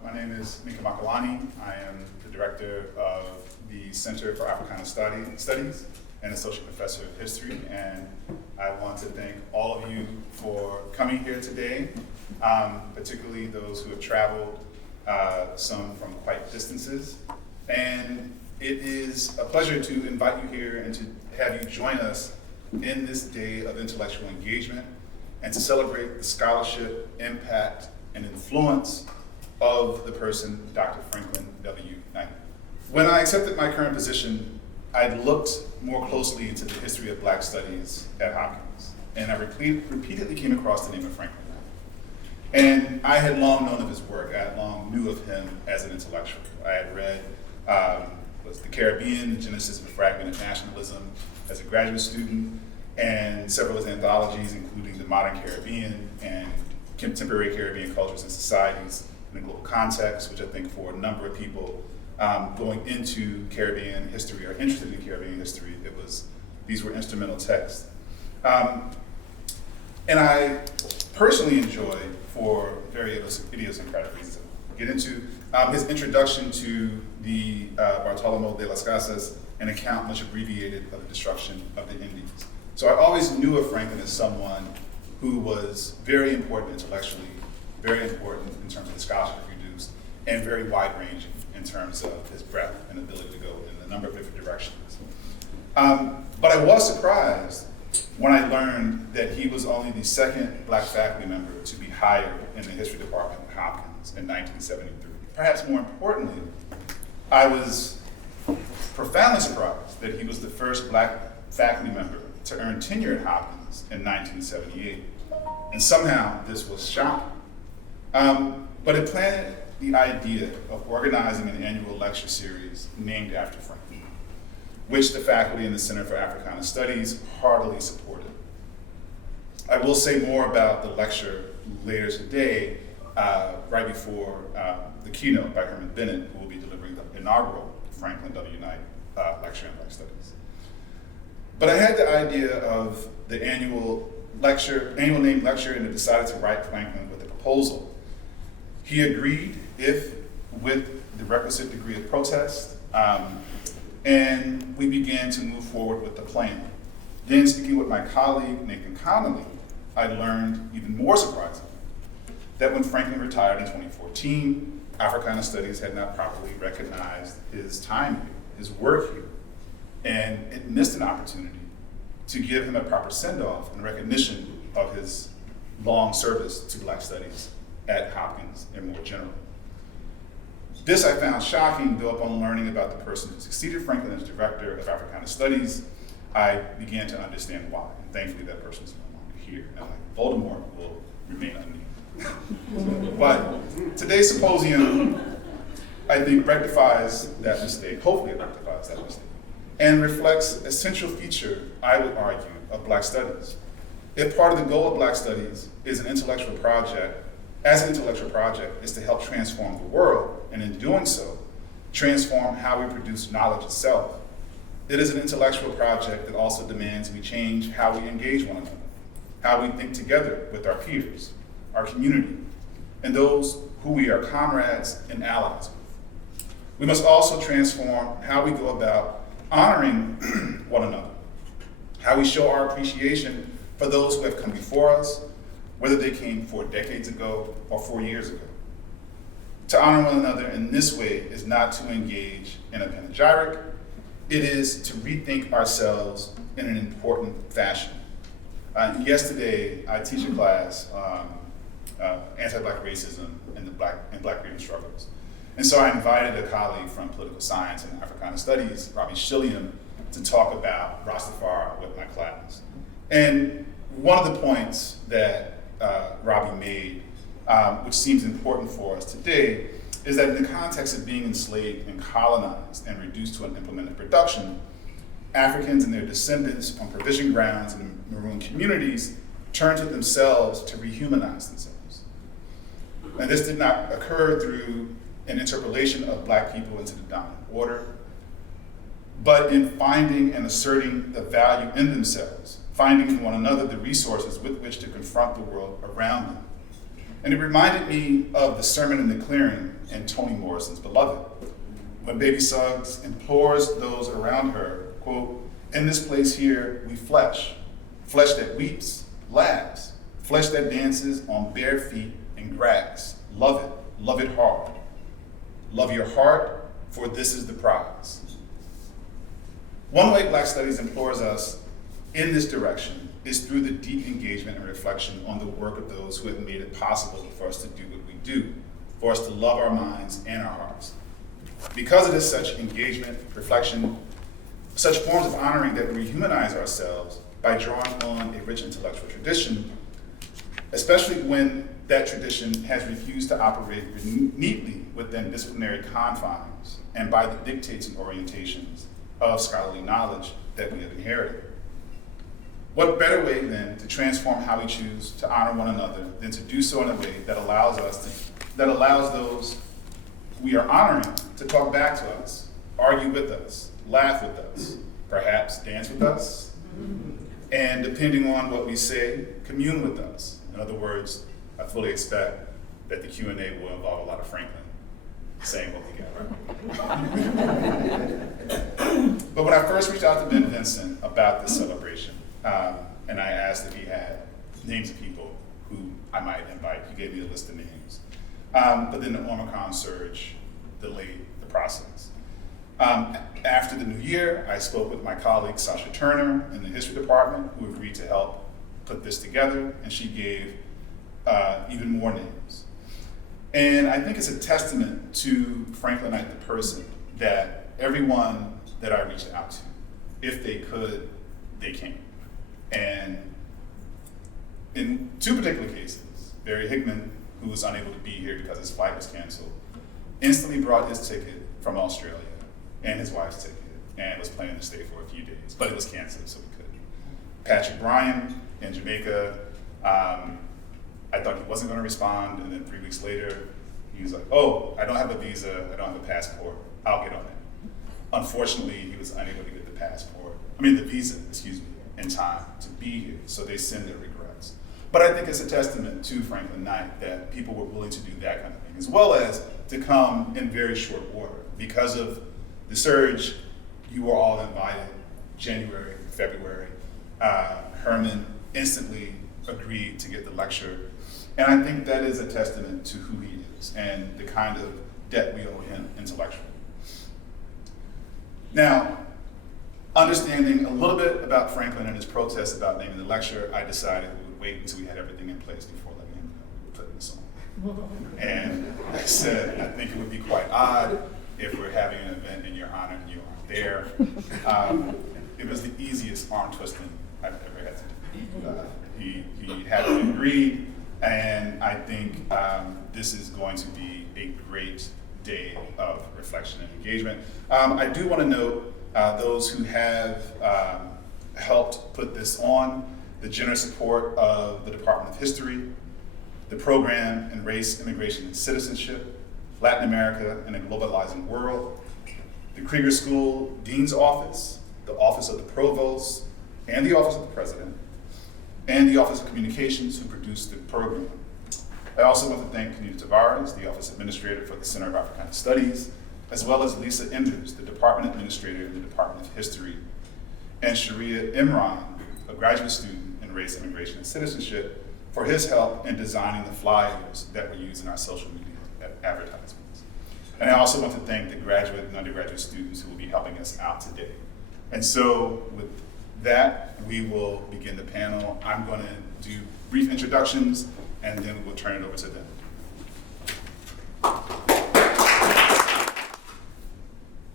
My name is Meeks. I am the director of the Center for Africana Studies and Associate Professor of History, and I want to thank all of you for coming here today, particularly those who have traveled, some from quite distances. And it is a pleasure to invite you here and to have you join us in this day of intellectual engagement and to celebrate the scholarship, impact, and influence of the person, Dr. Franklin W. Knight. When I accepted my current position, I looked more closely into the history of Black studies at Hopkins, and I repeatedly came across the name of Franklin Knight. And I had long known of his work. I had long knew of him as an intellectual. I had read The Caribbean, The Genesis of Fragmented Nationalism as a graduate student, and several of his anthologies, including The Modern Caribbean and Contemporary Caribbean Cultures and Societies in a Global Context, which I think for a number of people going into Caribbean history or interested in Caribbean history, these were instrumental texts. And I personally enjoy, for very idiosyncratic reasons, get into his introduction to the Bartolomé de las Casas, an account much abbreviated of the destruction of the Indies. So I always knew of Franklin as someone who was very important intellectually, very important in terms of the scholarship he produced, and very wide-ranging in terms of his breadth and ability to go in a number of different directions. But I was surprised when I learned that he was only the second Black faculty member to be hired in the history department at Hopkins in 1973. Perhaps more importantly, I was profoundly surprised that he was the first Black faculty member to earn tenure at Hopkins in 1978. And somehow this was shocking. But it planted the idea of organizing an annual lecture series named after Franklin, which the faculty in the Center for Africana Studies heartily supported. I will say more about the lecture later today, right before the keynote by Herman Bennett, who will be delivering the inaugural Franklin W. Knight lecture in Black Studies. But I had the idea of the annual named lecture, and I decided to write Franklin with a proposal. He agreed, if with the requisite degree of protest, and we began to move forward with the plan. Then, speaking with my colleague, Nathan Connolly, I learned, even more surprisingly, that when Franklin retired in 2014, Africana Studies had not properly recognized his time here, his work here, and it missed an opportunity to give him a proper send-off and recognition of his long service to Black studies at Hopkins and more generally. This I found shocking, though upon learning about the person who succeeded Franklin as director of Africana Studies, I began to understand why. And thankfully that person is no longer here. And like Voldemort will remain unnamed. But today's symposium, I think, rectifies that mistake. Hopefully it rectifies that mistake, and reflects a central feature, I would argue, of Black studies. If part of the goal of Black studies is an intellectual project, is to help transform the world, and in doing so, transform how we produce knowledge itself. It is an intellectual project that also demands we change how we engage one another, how we think together with our peers, our community, and those who we are comrades and allies with. We must also transform how we go about honoring one another, how we show our appreciation for those who have come before us, whether they came 4 decades ago or 4 years ago. To honor one another in this way is not to engage in a panegyric, it is to rethink ourselves in an important fashion. Yesterday, I teach a class on anti-Black racism and Black freedom struggles. And so I invited a colleague from political science and Africana Studies, Robbie Shilliam, to talk about Rastafari with my class. And one of the points that Robbie made, which seems important for us today, is that in the context of being enslaved and colonized and reduced to an implemented production, Africans and their descendants on provision grounds and maroon communities turned to themselves to rehumanize themselves. And this did not occur through an interpolation of Black people into the dominant order, but in finding and asserting the value in themselves, finding in one another the resources with which to confront the world around them. And it reminded me of the Sermon in the Clearing in Toni Morrison's Beloved, when Baby Suggs implores those around her, quote, "In this place here we flesh that weeps, laughs, flesh that dances on bare feet and grass. Love it hard. Love your heart, for this is the prize." One way Black Studies implores us in this direction is through the deep engagement and reflection on the work of those who have made it possible for us to do what we do, for us to love our minds and our hearts. Because it is such engagement, reflection, such forms of honoring that we rehumanize ourselves by drawing on a rich intellectual tradition, especially when that tradition has refused to operate neatly within disciplinary confines and by the dictates and orientations of scholarly knowledge that we have inherited. What better way then to transform how we choose to honor one another than to do so in a way that allows those we are honoring to talk back to us, argue with us, laugh with us, perhaps dance with us, and depending on what we say, commune with us. In other words, I fully expect that the Q&A will involve a lot of Franklin saying what we got right. But when I first reached out to Ben Vincent about this celebration, and I asked if he had names of people who I might invite, he gave me a list of names. But then the Omicron surge delayed the process. After the new year, I spoke with my colleague Sasha Turner in the history department, who agreed to help put this together, and she gave even more names. And I think it's a testament to Franklinite the person that everyone that I reached out to, if they could, they came. And in two particular cases, Barry Hickman, who was unable to be here because his flight was canceled, instantly brought his ticket from Australia and his wife's ticket and was planning to stay for a few days, but it was canceled, so we couldn't. Patrick Bryan in Jamaica, I thought he wasn't gonna respond, and then 3 weeks later, he was like, "Oh, I don't have a visa, I don't have a passport, I'll get on it." Unfortunately, he was unable to get the visa, in time to be here, so they send their regrets. But I think it's a testament to Franklinite that people were willing to do that kind of thing, as well as to come in very short order. Because of the surge, you were all invited January, February. Herman instantly agreed to get the lecture. And I think that is a testament to who he is and the kind of debt we owe him intellectually. Now, understanding a little bit about Franklin and his protest about naming the lecture, I decided we would wait until we had everything in place before letting him know we were putting this on. And I said, I think it would be quite odd if we're having an event in your honor and you aren't there. It was the easiest arm twisting I've ever had to do. He hadn't agreed, and I think this is going to be a great day of reflection and engagement. I do want to note those who have helped put this on, the generous support of the Department of History, the Program in Race, Immigration, and Citizenship, Latin America in a Globalizing World, the Krieger School Dean's Office, the Office of the Provost, and the Office of the President, and the Office of Communications who produced the program. I also want to thank Kenita Tavares, the Office Administrator for the Center of Africana Studies, as well as Lisa Enders, the Department Administrator in the Department of History, and Sharia Imran, a graduate student in Race, Immigration, and Citizenship, for his help in designing the flyers that were used in our social media advertisements. And I also want to thank the graduate and undergraduate students who will be helping us out today. And so with that, we will begin the panel. I'm going to do brief introductions, and then we'll turn it over to them.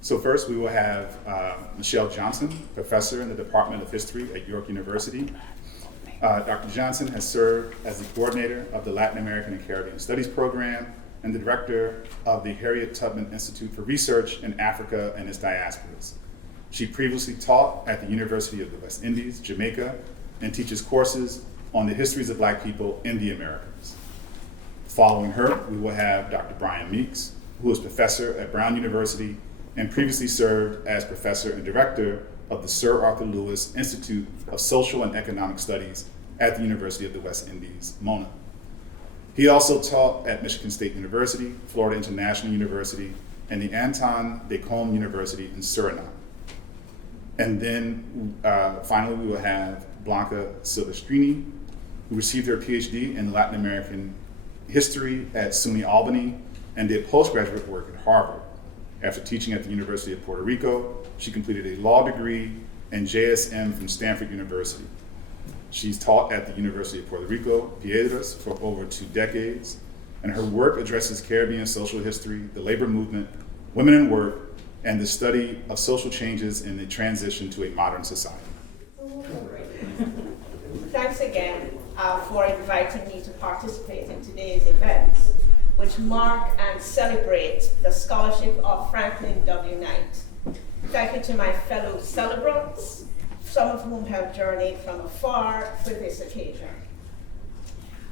So first, we will have Michelle Johnson, professor in the Department of History at York University. Dr. Johnson has served as the coordinator of the Latin American and Caribbean Studies program and the director of the Harriet Tubman Institute for Research in Africa and its Diasporas. She previously taught at the University of the West Indies, Jamaica, and teaches courses on the histories of Black people in the Americas. Following her, we will have Dr. Brian Meeks, who is professor at Brown University and previously served as professor and director of the Sir Arthur Lewis Institute of Social and Economic Studies at the University of the West Indies, Mona. He also taught at Michigan State University, Florida International University, and the Anton de Kom University in Suriname. And then finally we will have Blanca Silvestrini, who received her PhD in Latin American history at SUNY Albany and did postgraduate work at Harvard. After teaching at the University of Puerto Rico, she completed a law degree and JSM from Stanford University. She's taught at the University of Puerto Rico, Piedras, for over 2 decades, and her work addresses Caribbean social history, the labor movement, women in work, and the study of social changes in the transition to a modern society. Thanks again for inviting me to participate in today's events, which mark and celebrate the scholarship of Franklin W. Knight. Thank you to my fellow celebrants, some of whom have journeyed from afar for this occasion.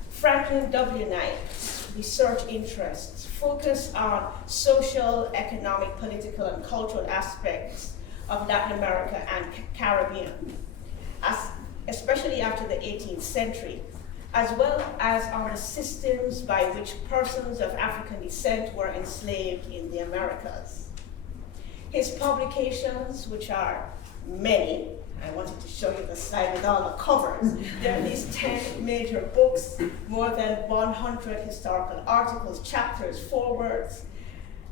Franklin W. Knight's research interests focus on social, economic, political, and cultural aspects of Latin America and Caribbean, especially after the 18th century, as well as on the systems by which persons of African descent were enslaved in the Americas. His publications, which are many, I wanted to show you the slide with all the covers. There are at least 10 major books, more than 100 historical articles, chapters, forewords,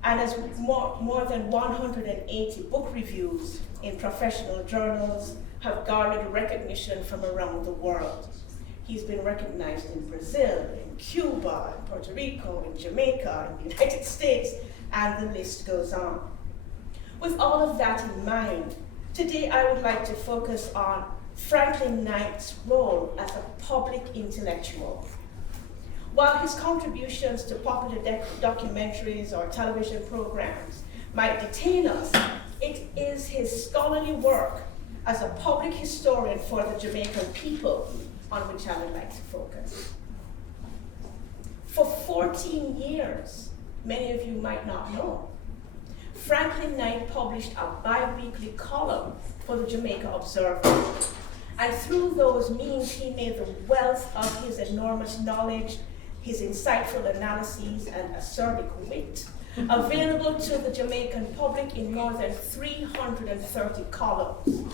and as more than 180 book reviews in professional journals have garnered recognition from around the world. He's been recognized in Brazil, in Cuba, in Puerto Rico, in Jamaica, in the United States, and the list goes on. With all of that in mind, today I would like to focus on Franklin Knight's role as a public intellectual. While his contributions to popular documentaries or television programs might detain us, it is his scholarly work as a public historian for the Jamaican people on which I would like to focus. For 14 years, many of you might not know, Franklin Knight published a bi-weekly column for the Jamaica Observer. And through those means, he made the wealth of his enormous knowledge, his insightful analyses, and acerbic wit available to the Jamaican public in more than 330 columns.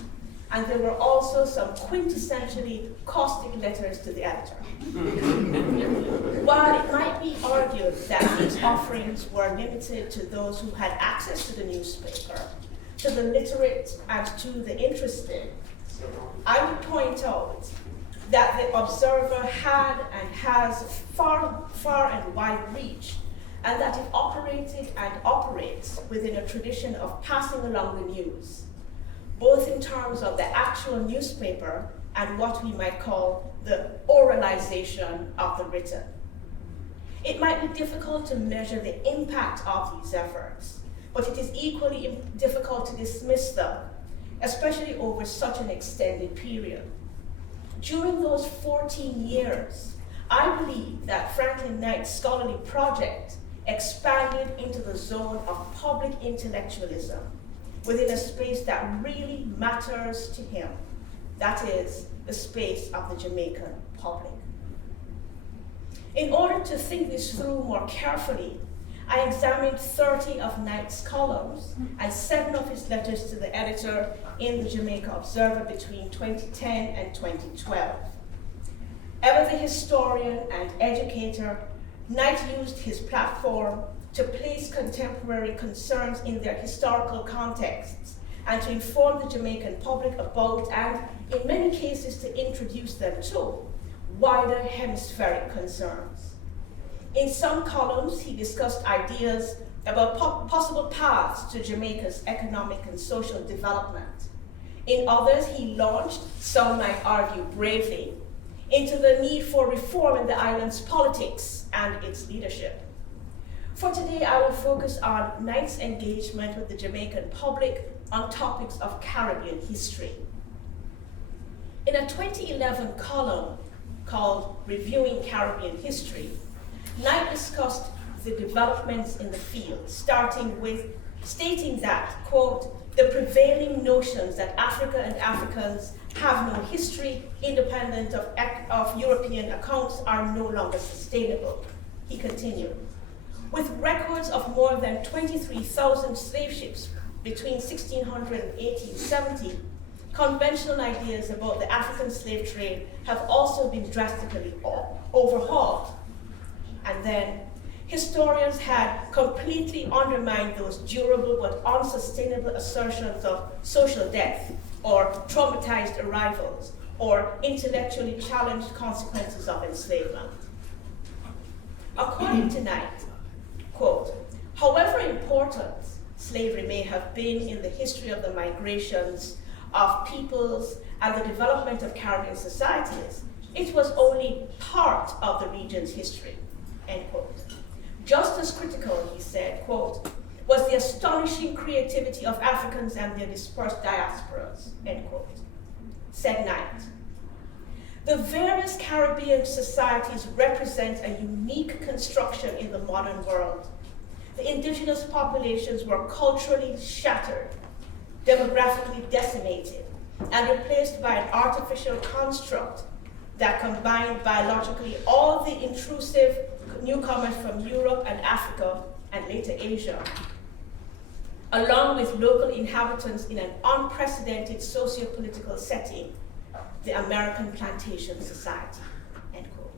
And there were also some quintessentially caustic letters to the editor. While it might be argued that these offerings were limited to those who had access to the newspaper, to the literate, and to the interested, I would point out that the Observer had and has far and wide reach, and that it operated and operates within a tradition of passing along the news, both in terms of the actual newspaper and what we might call the oralization of the written. It might be difficult to measure the impact of these efforts, but it is equally difficult to dismiss them, especially over such an extended period. During those 14 years, I believe that Franklin Knight's scholarly project expanded into the zone of public intellectualism within a space that really matters to him. That is, the space of the Jamaican public. In order to think this through more carefully, I examined 30 of Knight's columns and 7 of his letters to the editor in the Jamaica Observer between 2010 and 2012. Ever the historian and educator, Knight used his platform to place contemporary concerns in their historical contexts and to inform the Jamaican public about, and in many cases to introduce them to, wider hemispheric concerns. In some columns, he discussed ideas about possible paths to Jamaica's economic and social development. In others, he launched, some might argue bravely, into the need for reform in the island's politics and its leadership. For today, I will focus on Knight's engagement with the Jamaican public on topics of Caribbean history. In a 2011 column called Reviewing Caribbean History, Knight discussed the developments in the field, starting with stating that, quote, the prevailing notions that Africa and Africans have no history independent of European accounts are no longer sustainable. He continued, with records of more than 23,000 slave ships between 1600 and 1870, conventional ideas about the African slave trade have also been drastically overhauled. And then, historians had completely undermined those durable but unsustainable assertions of social death, or traumatized arrivals, or intellectually challenged consequences of enslavement. According to Knight, quote, however important slavery may have been in the history of the migrations of peoples and the development of Caribbean societies, it was only part of the region's history, end quote. Just as critical, he said, quote, was the astonishing creativity of Africans and their dispersed diasporas, end quote. Said Knight, the various Caribbean societies represent a unique construction in the modern world. The indigenous populations were culturally shattered, demographically decimated, and replaced by an artificial construct that combined biologically all the intrusive newcomers from Europe and Africa and later Asia, along with local inhabitants in an unprecedented socio-political setting, the American Plantation Society, end quote.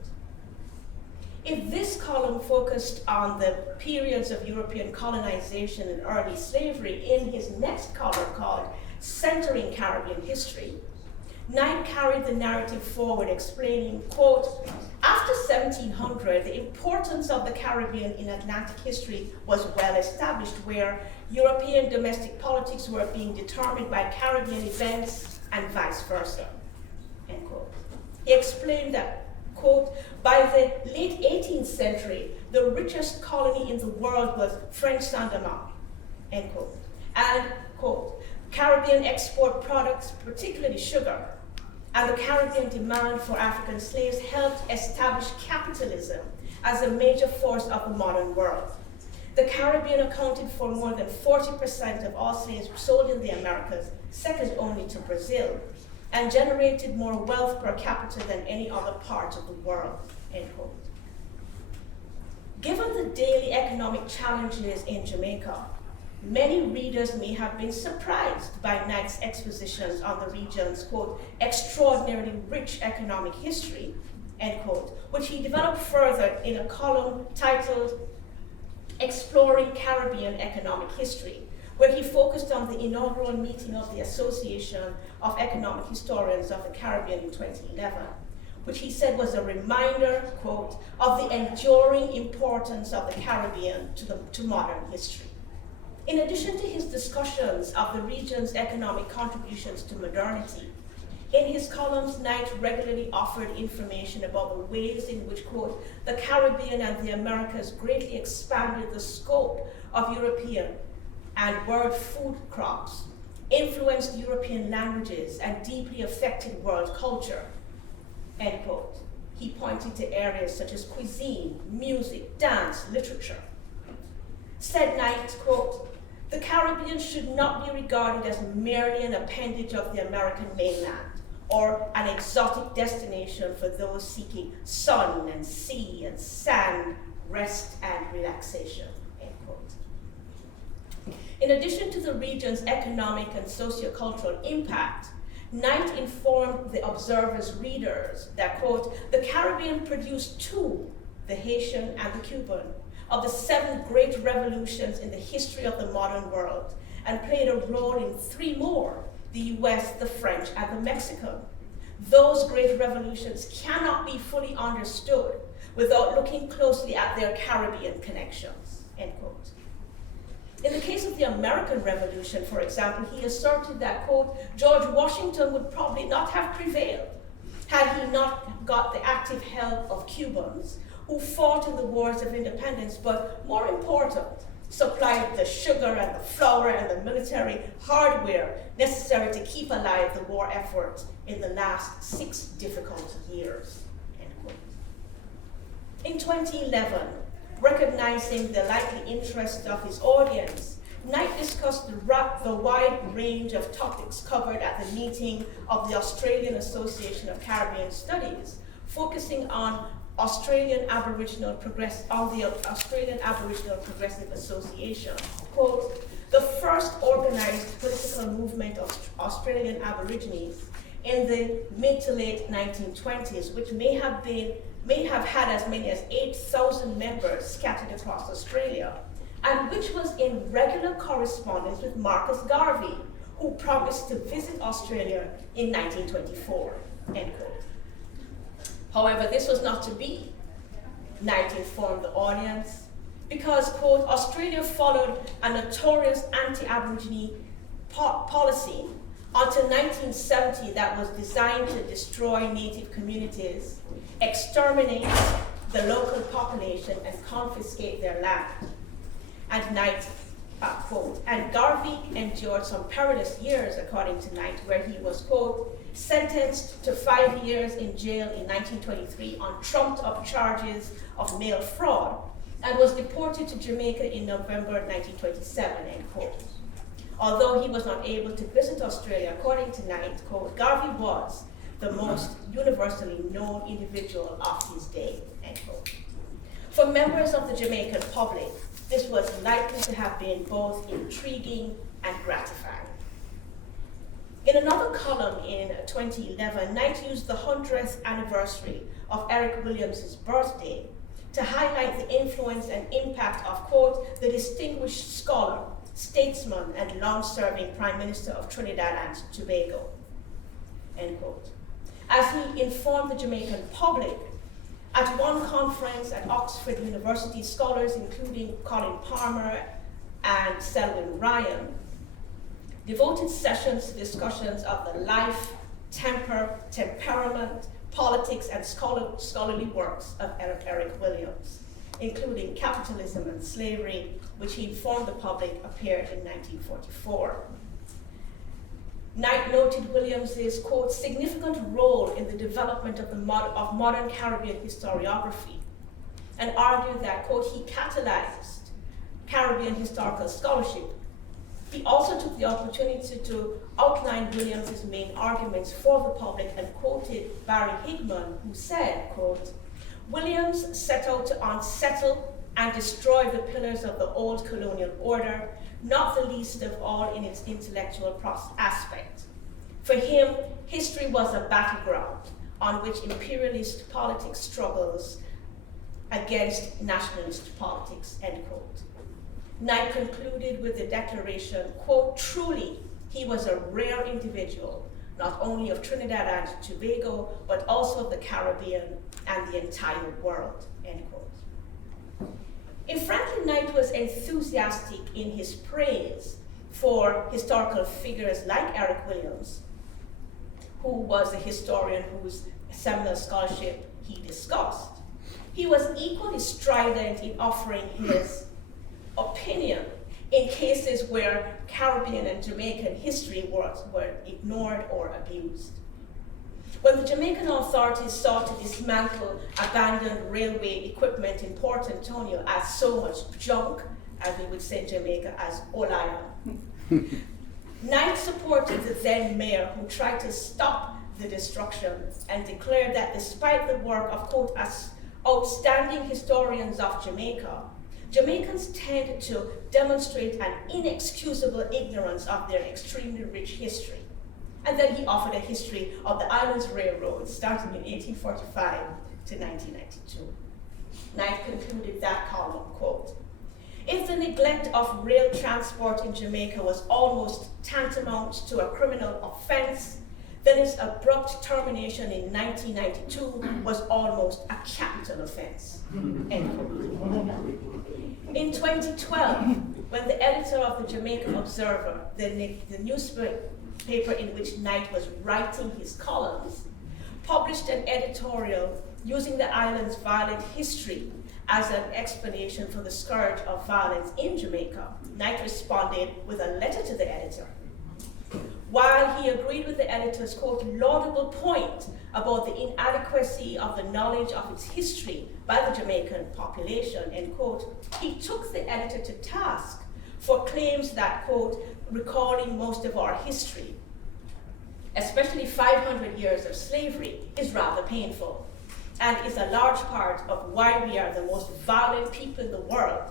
If this column focused on the periods of European colonization and early slavery, in his next column called Centering Caribbean History, Knight carried the narrative forward, explaining, quote, after 1700, the importance of the Caribbean in Atlantic history was well established, where European domestic politics were being determined by Caribbean events and vice versa, end quote. He explained that, quote, by the late 18th century, the richest colony in the world was French Saint-Domingue, end quote. And, quote, Caribbean export products, particularly sugar, and the Caribbean demand for African slaves helped establish capitalism as a major force of the modern world. The Caribbean accounted for more than 40% of all slaves sold in the Americas, second only to Brazil, and generated more wealth per capita than any other part of the world, end quote. Given the daily economic challenges in Jamaica, many readers may have been surprised by Knight's expositions on the region's, quote, extraordinarily rich economic history, end quote, which he developed further in a column titled Exploring Caribbean Economic History, where he focused on the inaugural meeting of the Association of Economic Historians of the Caribbean in 2011, which he said was a reminder, quote, of the enduring importance of the Caribbean to modern history. In addition to his discussions of the region's economic contributions to modernity, in his columns, Knight regularly offered information about the ways in which, quote, the Caribbean and the Americas greatly expanded the scope of European and world food crops, influenced European languages, and deeply affected world culture, end quote. He pointed to areas such as cuisine, music, dance, literature. Said Knight, quote, the Caribbean should not be regarded as merely an appendage of the American mainland, or an exotic destination for those seeking sun and sea and sand, rest and relaxation, end quote. In addition to the region's economic and sociocultural impact, Knight informed the Observer's readers that, quote, the Caribbean produced two, the Haitian and the Cuban, of the 7 great revolutions in the history of the modern world, and played a role in 3 more, the US, the French, and the Mexican. Those great revolutions cannot be fully understood without looking closely at their Caribbean connections, end quote. In the case of the American Revolution, for example, he asserted that, quote, George Washington would probably not have prevailed had he not got the active help of Cubans who fought in the wars of independence, but more important, supplied the sugar and the flour and the military hardware necessary to keep alive the war effort in the last 6 difficult years, end quote. In 2011, recognizing the likely interest of his audience, Knight discussed the wide range of topics covered at the meeting of the Australian Association of Caribbean Studies, focusing on the Australian Aboriginal Progressive Association. Quote, the first organized political movement of Australian Aborigines in the mid to late 1920s, which may have had as many as 8,000 members scattered across Australia, and which was in regular correspondence with Marcus Garvey, who promised to visit Australia in 1924, end quote. However, this was not to be. Knight informed the audience, because, quote, Australia followed a notorious anti-Aborigine policy until 1970 that was designed to destroy native communities, exterminate the local population, and confiscate their land. And Knight, quote, and Garvey endured some perilous years, according to Knight, where he was, quote, sentenced to 5 years in jail in 1923 on trumped-up charges of mail fraud, and was deported to Jamaica in November 1927, end quote. Although he was not able to visit Australia, according to Knight, quote, Garvey was the most universally known individual of his day, end quote. For members of the Jamaican public, this was likely to have been both intriguing and gratifying. In another column in 2011, Knight used the 100th anniversary of Eric Williams' birthday to highlight the influence and impact of, quote, the distinguished scholar, statesman, and long-serving Prime Minister of Trinidad and Tobago, end quote. As he informed the Jamaican public, at one conference at Oxford University, scholars including Colin Palmer and Selwyn Ryan devoted sessions to discussions of the life, temperament, politics, and scholarly works of Eric Williams, including Capitalism and Slavery, which he informed the public appeared in 1944. Knight noted Williams's, quote, significant role in the development of modern Caribbean historiography, and argued that, quote, he catalyzed Caribbean historical scholarship. He also took the opportunity to outline Williams's main arguments for the public and quoted Barry Higman, who said, quote, Williams set out to unsettle and destroy the pillars of the old colonial order, not the least of all in its intellectual aspect. For him, history was a battleground on which imperialist politics struggles against nationalist politics, end quote. Knight concluded with the declaration, quote, truly, he was a rare individual, not only of Trinidad and Tobago, but also of the Caribbean and the entire world, end quote. If Franklin Knight was enthusiastic in his praise for historical figures like Eric Williams, who was a historian whose seminal scholarship he discussed, he was equally strident in offering his opinion in cases where Caribbean and Jamaican history were ignored or abused. When the Jamaican authorities sought to dismantle abandoned railway equipment in Port Antonio as so much junk, as we would say in Jamaica, as olaya, Knight supported the then mayor who tried to stop the destruction and declared that despite the work of, quote, outstanding historians of Jamaica, Jamaicans tend to demonstrate an inexcusable ignorance of their extremely rich history. And then he offered a history of the island's railroads starting in 1845 to 1992. Knight concluded that column, quote, if the neglect of rail transport in Jamaica was almost tantamount to a criminal offense, then its abrupt termination in 1992 was almost a capital offense, end quote. In 2012, when the editor of the Jamaican Observer, the newspaper in which Knight was writing his columns, published an editorial using the island's violent history as an explanation for the scourge of violence in Jamaica, Knight responded with a letter to the editor. While he agreed with the editor's, quote, laudable point about the inadequacy of the knowledge of its history by the Jamaican population, end quote, he took the editor to task for claims that, quote, recalling most of our history, especially 500 years of slavery, is rather painful and is a large part of why we are the most violent people in the world.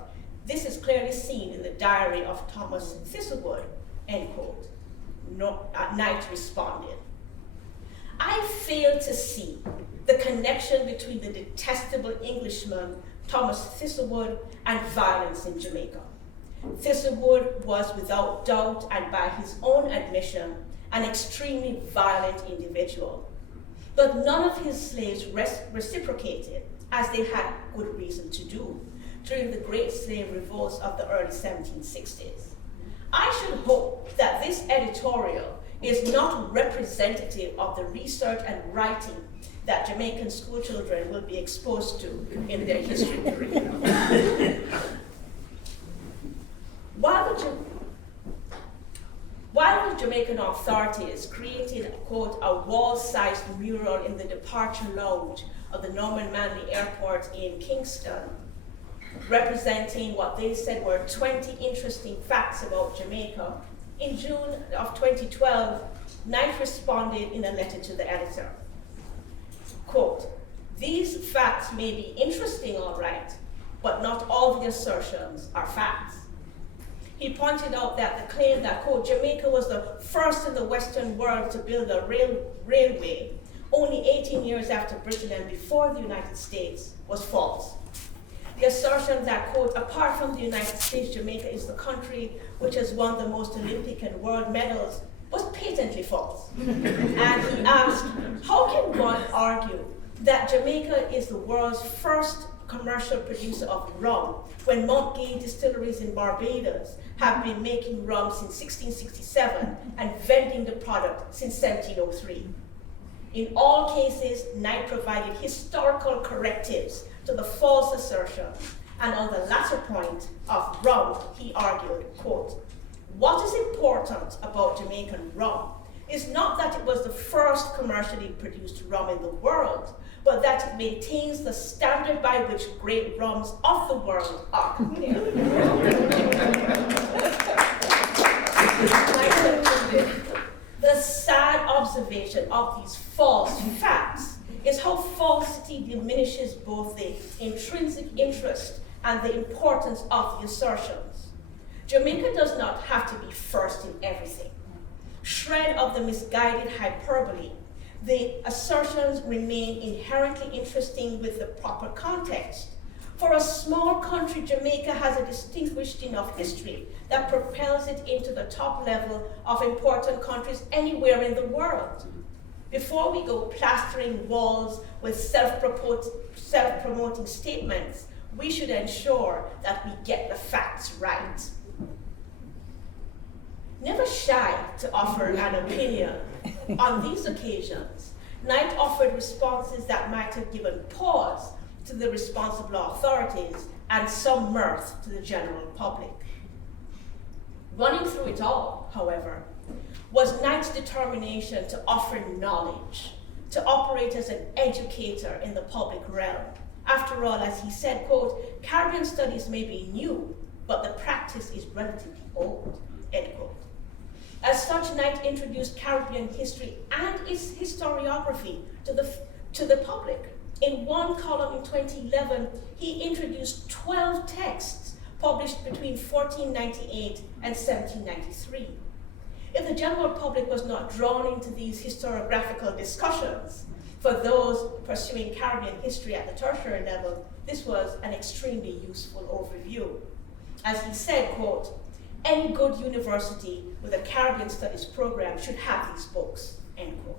This is clearly seen in the diary of Thomas Thistlewood, end quote. Knight responded. I fail to see the connection between the detestable Englishman Thomas Thistlewood and violence in Jamaica. Thistlewood was without doubt and by his own admission an extremely violent individual. But none of his slaves reciprocated, as they had good reason to do, during the great slave revolts of the early 1760s. I should hope that this editorial is not representative of the research and writing that Jamaican schoolchildren will be exposed to in their history curriculum. While the Jamaican authorities created, quote, a wall-sized mural in the departure lounge of the Norman Manley Airport in Kingston, representing what they said were 20 interesting facts about Jamaica, in June of 2012, Knight responded in a letter to the editor, quote, these facts may be interesting, all right, but not all the assertions are facts. He pointed out that the claim that, quote, Jamaica was the first in the Western world to build a railway only 18 years after Britain and before the United States was false. The assertion that, quote, apart from the United States, Jamaica is the country which has won the most Olympic and world medals was patently false. And he asked, how can one argue that Jamaica is the world's first commercial producer of rum when Mount Gay distilleries in Barbados have been making rum since 1667 and vending the product since 1703? In all cases, Knight provided historical correctives to the false assertion, and on the latter point of rum, he argued, quote, what is important about Jamaican rum is not that it was the first commercially produced rum in the world, but that it maintains the standard by which great rums of the world are compared. The sad observation of these false facts is how falsity diminishes both the intrinsic interest and the importance of the assertions. Jamaica does not have to be first in everything. Shred of the misguided hyperbole, the assertions remain inherently interesting with the proper context. For a small country, Jamaica has a distinguished enough history that propels it into the top level of important countries anywhere in the world. Before we go plastering walls with self-promoting statements, we should ensure that we get the facts right. Never shy to offer an opinion, on these occasions, Knight offered responses that might have given pause to the responsible authorities and some mirth to the general public. Running through it all, however, was Knight's determination to offer knowledge, to operate as an educator in the public realm. After all, as he said, quote, Caribbean studies may be new, but the practice is relatively old, end quote. As such, Knight introduced Caribbean history and its historiography to the public. In one column in 2011, he introduced 12 texts published between 1498 and 1793. If the general public was not drawn into these historiographical discussions, for those pursuing Caribbean history at the tertiary level, this was an extremely useful overview. As he said, quote, any good university with a Caribbean studies program should have these books, end quote.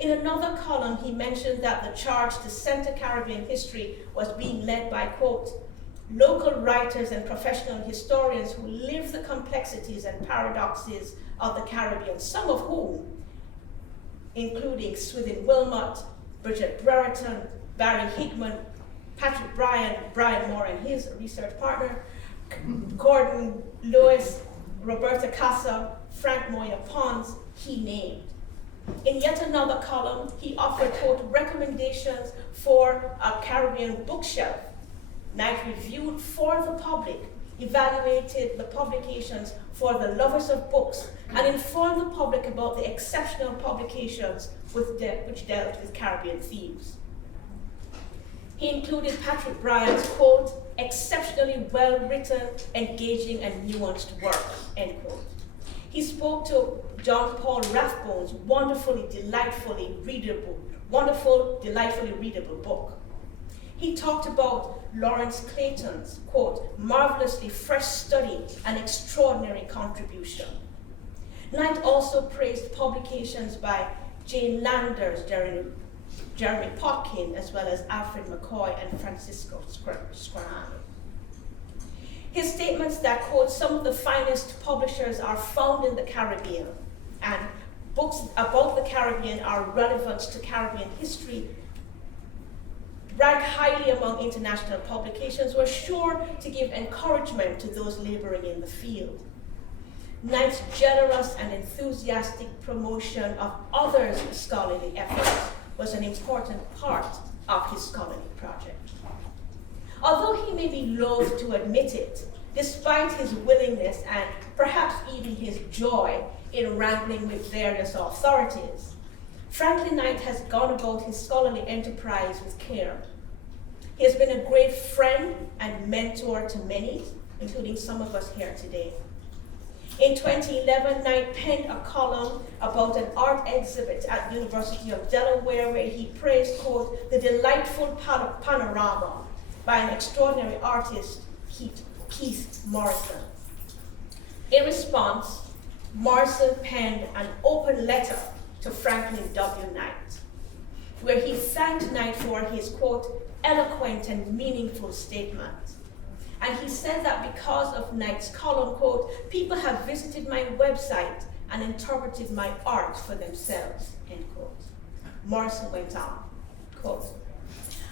In another column, he mentioned that the charge to center Caribbean history was being led by, quote, local writers and professional historians who live the complexities and paradoxes of the Caribbean, some of whom, including Swithin Wilmot, Bridget Brereton, Barry Hickman, Patrick Bryan, Brian Moore and his research partner, Gordon Lewis, Roberta Casa, Frank Moya Pons, he named. In yet another column, he offered, quote, recommendations for a Caribbean bookshelf. Knight reviewed for the public evaluated the publications for the lovers of books, and informed the public about the exceptional publications which dealt with Caribbean themes. He included Patrick Bryant's quote, exceptionally well-written, engaging, and nuanced work, end quote. He spoke to John Paul Rathbone's wonderful, delightfully readable book. He talked about Lawrence Clayton's, quote, marvelously fresh study and extraordinary contribution. Knight also praised publications by Jane Landers, Jeremy Potkin, as well as Alfred McCoy and Francisco Scriano. His statements that, quote, some of the finest publishers are found in the Caribbean, and books about the Caribbean are relevant to Caribbean history, rank highly among international publications, were sure to give encouragement to those laboring in the field. Knight's generous and enthusiastic promotion of others' scholarly efforts was an important part of his scholarly project. Although he may be loath to admit it, despite his willingness and perhaps even his joy in wrangling with various authorities, Franklin Knight has gone about his scholarly enterprise with care. He has been a great friend and mentor to many, including some of us here today. In 2011, Knight penned a column about an art exhibit at the University of Delaware where he praised, quote, the delightful panorama by an extraordinary artist, Keith Morrison. In response, Morrison penned an open letter to Franklin W. Knight, where he thanked Knight for his, quote, eloquent and meaningful statement. And he said that because of Knight's column, quote, people have visited my website and interpreted my art for themselves, end quote. Morrison went on, quote,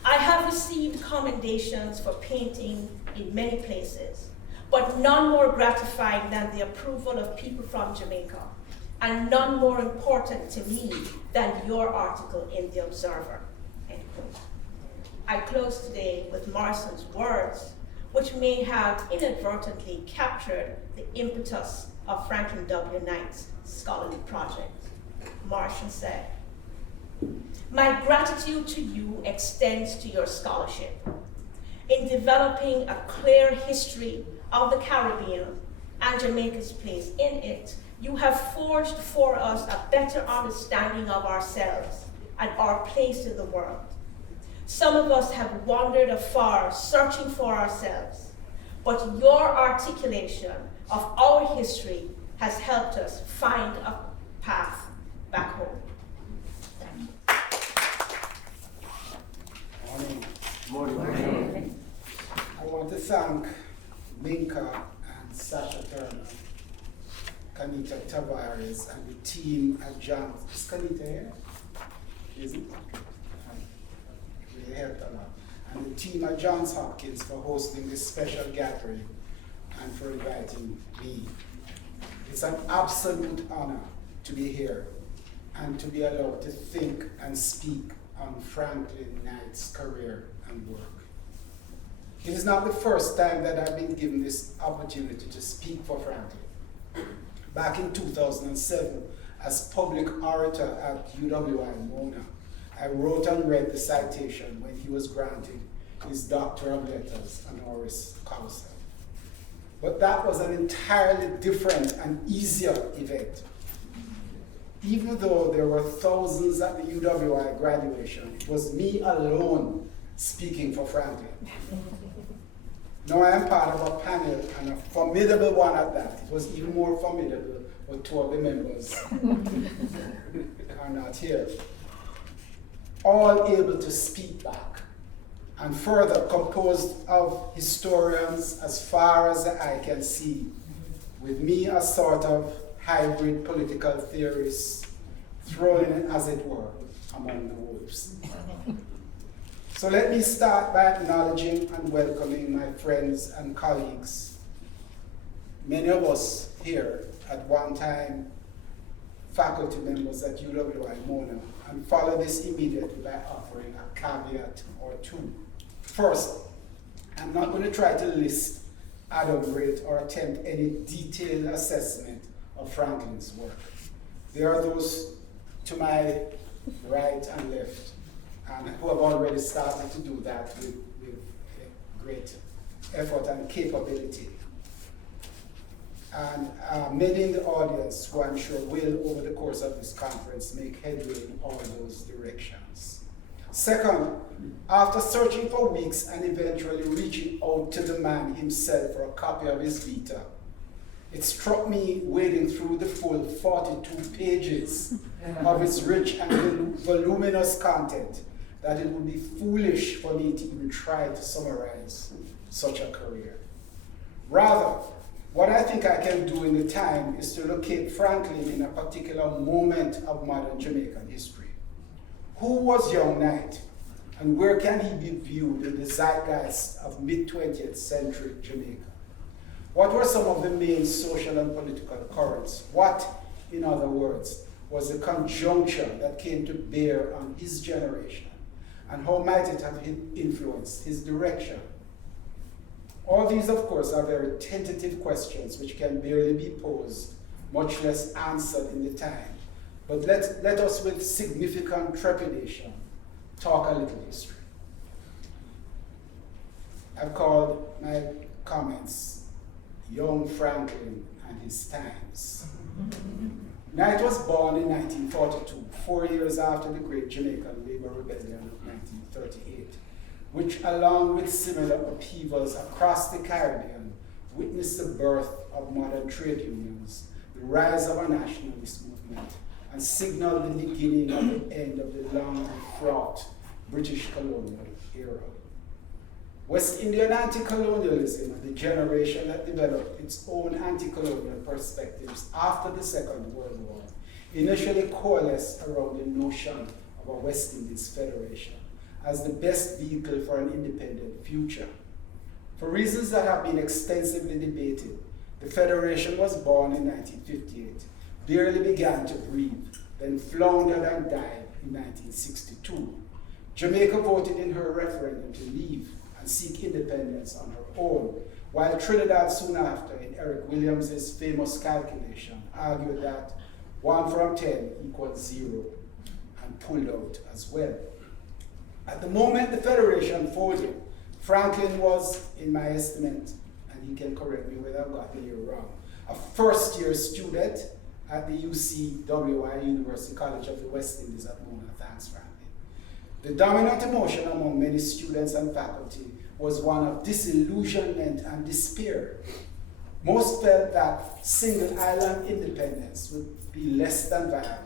I have received commendations for painting in many places, but none more gratifying than the approval of people from Jamaica, and none more important to me than your article in The Observer, end quote. I close today with Morrison's words, which may have inadvertently captured the impetus of Franklin W. Knight's scholarly project. Morrison said, my gratitude to you extends to your scholarship. In developing a clear history of the Caribbean and Jamaica's place in it, you have forged for us a better understanding of ourselves and our place in the world. Some of us have wandered afar, searching for ourselves, but your articulation of our history has helped us find a path back home. Morning. Morning. I want to thank Blanca and Sasha Turner, Kanita Tavares, and the team at Johns. Is Kanita here? Is it? Really helped a lot. And the team at Johns Hopkins for hosting this special gathering and for inviting me. It's an absolute honor to be here and to be allowed to think and speak on Franklin Knight's career and work. It is not the first time that I've been given this opportunity to speak for Franklin. Back in 2007, as public orator at UWI Mona, I wrote and read the citation when he was granted his Doctor of Letters honoris causa. But that was an entirely different and easier event. Even though there were thousands at the UWI graduation, it was me alone speaking for Franklin. Now I am part of a panel, and a formidable one at that. It was even more formidable when two of the members are not here. All able to speak back, and further composed of historians as far as the eye can see, with me a sort of hybrid political theorist thrown in, as it were, among the wolves. So let me start by acknowledging and welcoming my friends and colleagues. Many of us here at one time faculty members at UWI Mona, and follow this immediately by offering a caveat or two. First, I'm not going to try to list adumbrate or attempt any detailed assessment of Franklin's work. There are those to my right and left, and who have already started to do that with great effort and capability. And many in the audience who I'm sure will, over the course of this conference, make headway in all those directions. Second, after searching for weeks and eventually reaching out to the man himself for a copy of his vita, it struck me wading through the full 42 pages of its rich and voluminous content that it would be foolish for me to even try to summarize such a career. Rather, what I think I can do in the time is to locate Franklin in a particular moment of modern Jamaican history. Who was young Knight, and where can he be viewed in the zeitgeist of mid-20th century Jamaica? What were some of the main social and political currents? What, in other words, was the conjuncture that came to bear on his generation, and how might it have influenced his direction? All these, of course, are very tentative questions which can barely be posed, much less answered in the time. But let us, with significant trepidation, talk a little history. I've called my comments Young Franklin and His Times. Knight was born in 1942, 4 years after the Great Jamaican Labor Rebellion of 1938, which, along with similar upheavals across the Caribbean, witnessed the birth of modern trade unions, the rise of a nationalist movement, and signaled the beginning of the end of the long and fraught British colonial era. West Indian anti-colonialism, the generation that developed its own anti-colonial perspectives after the Second World War, initially coalesced around the notion of a West Indies Federation as the best vehicle for an independent future. For reasons that have been extensively debated, the Federation was born in 1958, barely began to breathe, then floundered and died in 1962. Jamaica voted in her referendum to leave and seek independence on her own, while Trinidad soon after, in Eric Williams's famous calculation, argued that 1 from 10 equals 0 and pulled out as well. At the moment the Federation folded, Franklin was, in my estimate, and he can correct me whether I've got the year wrong, a first-year student at the UCWI, University College of the West Indies at Mona. Thanks, Franklin. The dominant emotion among many students and faculty was one of disillusionment and despair. Most felt that single island independence would be less than viable,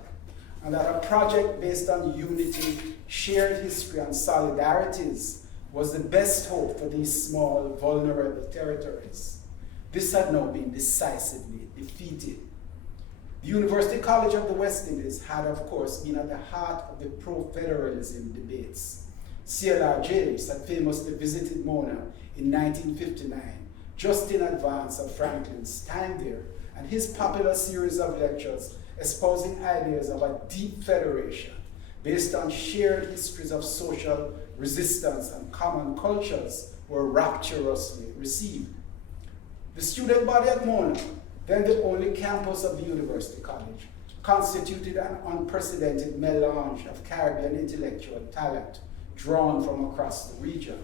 and that a project based on unity, shared history, and solidarities was the best hope for these small, vulnerable territories. This had now been decisively defeated. The University College of the West Indies had, of course, been at the heart of the pro-federalism debates. C.L.R. James had famously visited Mona in 1959, just in advance of Franklin's time there, and his popular series of lectures espousing ideas of a deep federation based on shared histories of social resistance and common cultures were rapturously received. The student body at Mona, then the only campus of the University College, constituted an unprecedented melange of Caribbean intellectual talent drawn from across the region.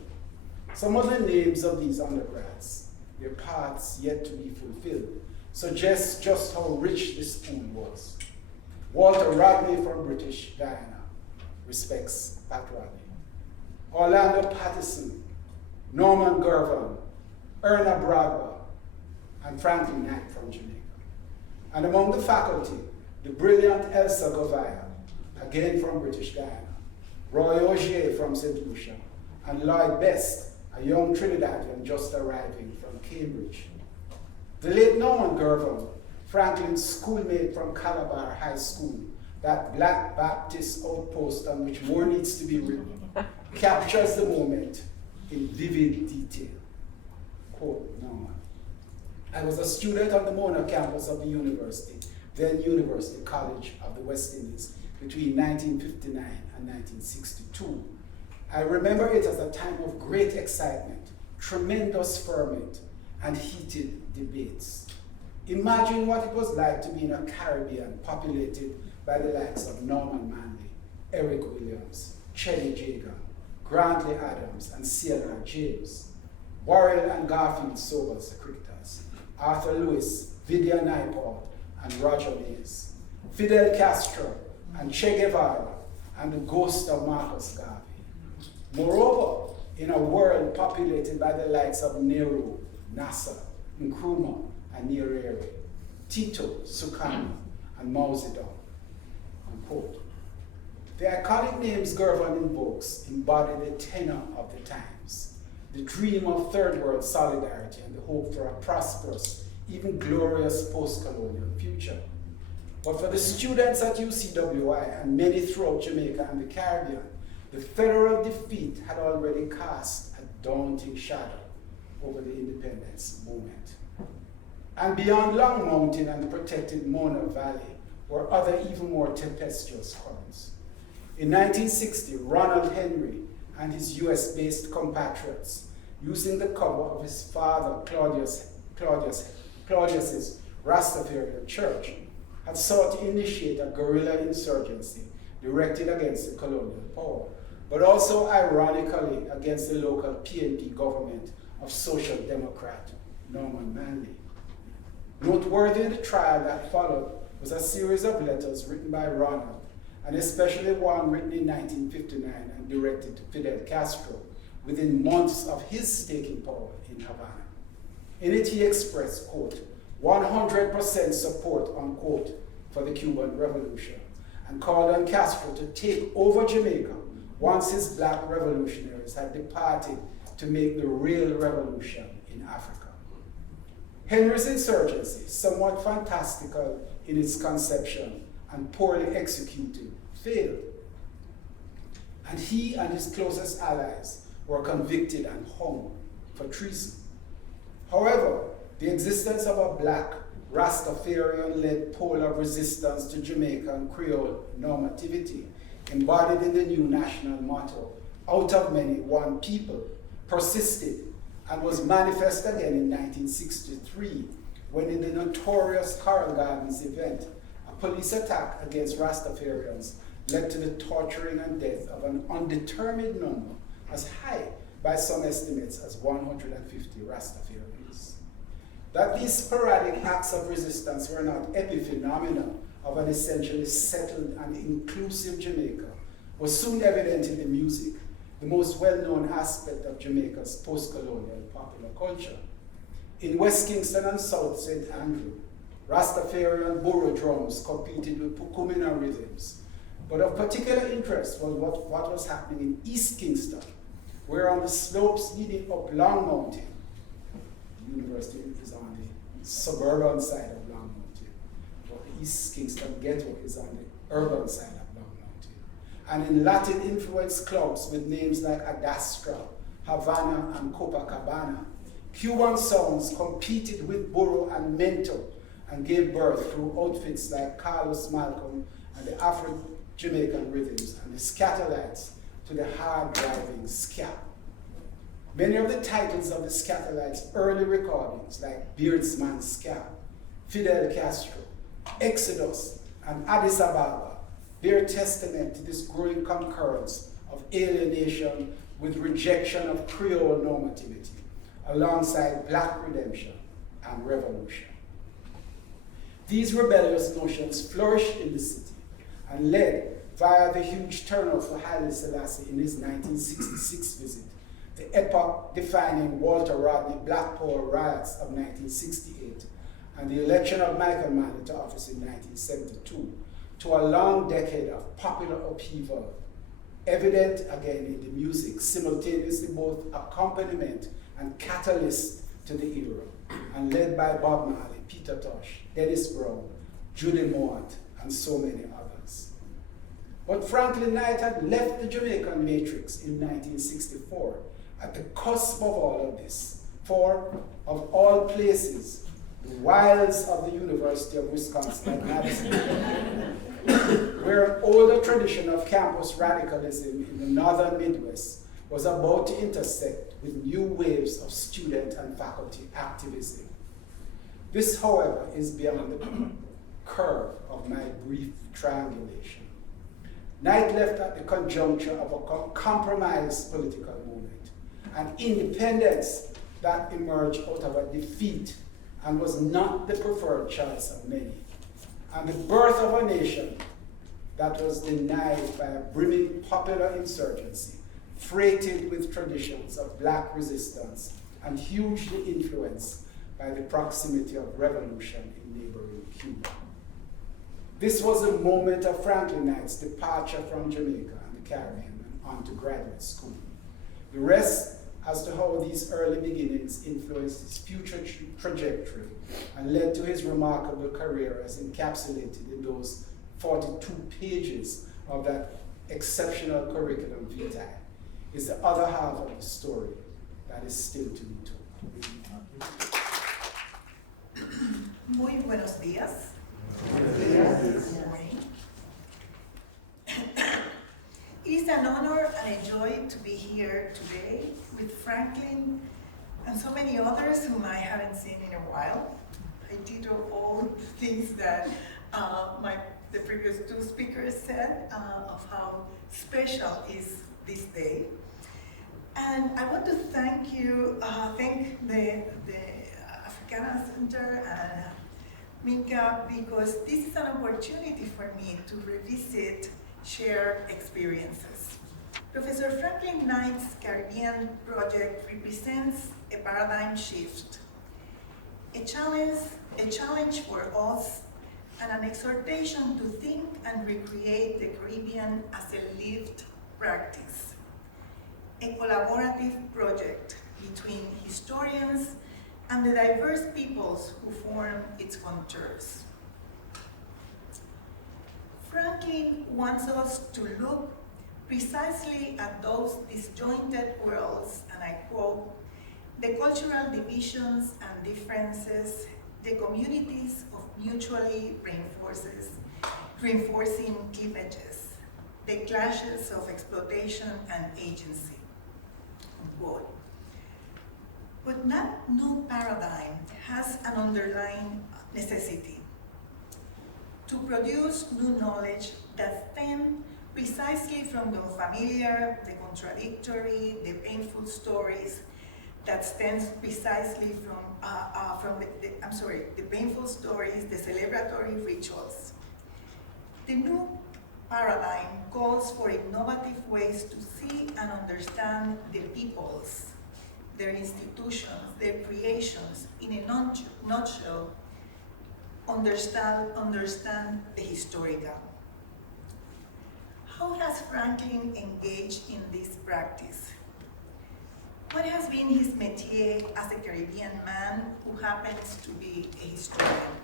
Some of the names of these undergrads, their paths yet to be fulfilled, suggest just how rich this pool was. Walter Rodney from British Guyana, respects Pat Rodney. Orlando Patterson, Norman Gervin, Erna Bradwell, and Franklin Knight from Jamaica. And among the faculty, the brilliant Elsa Govaya, again from British Guyana, Roy Augier from St. Lucia, and Lloyd Best, a young Trinidadian just arriving from Cambridge. The late Norman Gervin, Franklin's schoolmate from Calabar High School, that Black Baptist outpost on which more needs to be written, captures the moment in vivid detail. Quote Norman: I was a student on the Mona campus of the university, then University College of the West Indies, between 1959 and 1962. I remember it as a time of great excitement, tremendous ferment, and heated debates. Imagine what it was like to be in a Caribbean populated by the likes of Norman Manley, Eric Williams, Chelly Jagan, Grantley Adams, and C.L.R. James, Worrell and Garfield Sobers, the cricketers, Arthur Lewis, Vidya Naipaul, and Roger Mays, Fidel Castro, and Che Guevara, and the ghost of Marcus Garvey. Moreover, in a world populated by the likes of Nehru, Nasser, Nkrumah, and Nyerere, Tito, Sukarno, and Mao Zedong, unquote. The iconic names Gervin invokes embody the tenor of the times, the dream of third world solidarity and the hope for a prosperous, even glorious post-colonial future. But for the students at UCWI and many throughout Jamaica and the Caribbean, the federal defeat had already cast a daunting shadow over the independence movement. And beyond Long Mountain and the protected Mona Valley were other even more tempestuous currents. In 1960, Ronald Henry and his US-based compatriots, using the cover of his father Claudius's Rastafarian church, had sought to initiate a guerrilla insurgency directed against the colonial power, but also ironically against the local PNP government of Social Democrat Norman Manley. Noteworthy in the trial that followed was a series of letters written by Ronald, and especially one written in 1959 and directed to Fidel Castro within months of his taking power in Havana. In it, he expressed, quote, 100% support, unquote, for the Cuban Revolution, and called on Castro to take over Jamaica once his black revolutionaries had departed to make the real revolution in Africa. Henry's insurgency, somewhat fantastical in its conception and poorly executed, failed. And he and his closest allies were convicted and hung for treason. However, the existence of a black, Rastafarian-led pole of resistance to Jamaican Creole normativity, embodied in the new national motto, out of many, one people, persisted and was manifest again in 1963, when in the notorious Coral Gardens event, a police attack against Rastafarians led to the torturing and death of an undetermined number, as high by some estimates as 150 Rastafarians. That these sporadic acts of resistance were not epiphenomena of an essentially settled and inclusive Jamaica was soon evident in the music, the most well-known aspect of Jamaica's post-colonial popular culture. In West Kingston and South St. Andrew, Rastafarian Boro drums competed with Pukumina rhythms. But of particular interest was what was happening in East Kingston, where on the slopes leading up Long Mountain, the university is on the suburban side of Long Mountain, but the East Kingston ghetto is on the urban side of Long Mountain. And in Latin-influenced clubs with names like Adastra, Havana, and Copacabana, Cuban sounds competed with Boro and Mento and gave birth through outfits like Carlos Malcolm and the Afro-Jamaican rhythms and the Scatterlights to the hard-driving ska. Many of the titles of the Scatterlights' early recordings, like Beardsman Ska, Fidel Castro, Exodus, and Addis Ababa, bear testament to this growing concurrence of alienation with rejection of Creole normativity, alongside black redemption and revolution. These rebellious notions flourished in the city and led, via the huge turnout for Haile Selassie in his 1966 visit, the epoch-defining Walter Rodney Black Power riots of 1968, and the election of Michael Manley to office in 1972, to a long decade of popular upheaval, evident again in the music, simultaneously both accompaniment and catalyst to the era, and led by Bob Marley, Peter Tosh, Dennis Brown, Judy Mowat, and so many others. But Franklin Knight had left the Jamaican matrix in 1964 at the cusp of all of this, for, of all places, the wilds of the University of Wisconsin at Madison, where an older tradition of campus radicalism in the northern Midwest was about to intersect with new waves of student and faculty activism. This, however, is beyond the curve of my brief triangulation. Knight left at the conjuncture of a compromised political movement, an independence that emerged out of a defeat and was not the preferred choice of many, and the birth of a nation that was denied by a brimming popular insurgency, freighted with traditions of black resistance and hugely influenced by the proximity of revolution in neighboring Cuba. This was a moment of Franklin Knight's departure from Jamaica and the Caribbean and on to graduate school. The rest as to how these early beginnings influenced his future trajectory and led to his remarkable career as encapsulated in those 42 pages of that exceptional curriculum vitae is the other half of the story that is still to be told. Muy buenos días. Good morning. It is an honor and a joy to be here today with Franklin and so many others whom I haven't seen in a while. I did all the things that the previous two speakers said of how special is this day. And I want to thank you, thank the Africana Center and Minka, because this is an opportunity for me to revisit shared experiences. Professor Franklin Knight's Caribbean project represents a paradigm shift, a challenge for us, and an exhortation to think and recreate the Caribbean as a lived practice. A collaborative project between historians and the diverse peoples who form its contours. Franklin wants us to look precisely at those disjointed worlds, and I quote, the cultural divisions and differences, the communities of mutually reinforcing cleavages, the clashes of exploitation and agency, unquote. But no paradigm has an underlying necessity to produce new knowledge that stems precisely from the unfamiliar, the contradictory, the painful stories that stems precisely from the painful stories, the celebratory rituals. The new paradigm calls for innovative ways to see and understand the peoples, their institutions, their creations, in a nutshell, understand the historical. How has Franklin engaged in this practice? What has been his métier as a Caribbean man who happens to be a historian?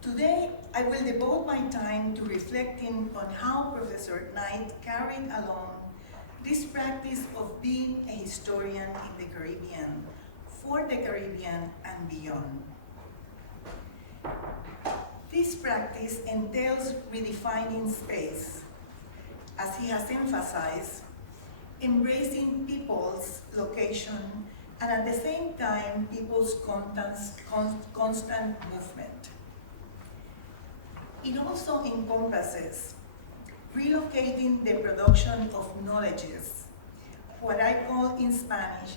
Today, I will devote my time to reflecting on how Professor Knight carried along this practice of being a historian in the Caribbean, for the Caribbean and beyond. This practice entails redefining space, as he has emphasized, embracing people's location and at the same time people's constant movement. It also encompasses relocating the production of knowledges, what I call in Spanish,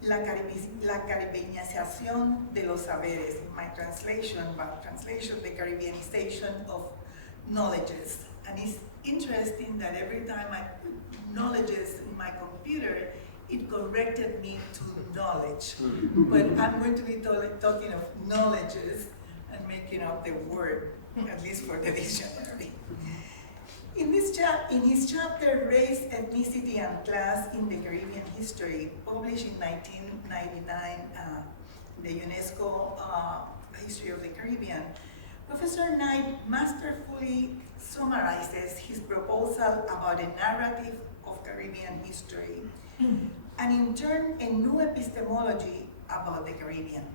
la caribeñización de los saberes, in my translation, the Caribbeanization of knowledges. And it's interesting that every time I put knowledges in my computer, it corrected me to knowledge. But I'm going to be talking of knowledges and making up the word, at least for the dictionary. In his chapter, Race, Ethnicity, and Class in the Caribbean History, published in 1999, the UNESCO History of the Caribbean, Professor Knight masterfully summarizes his proposal about a narrative of Caribbean history, and in turn, a new epistemology about the Caribbean.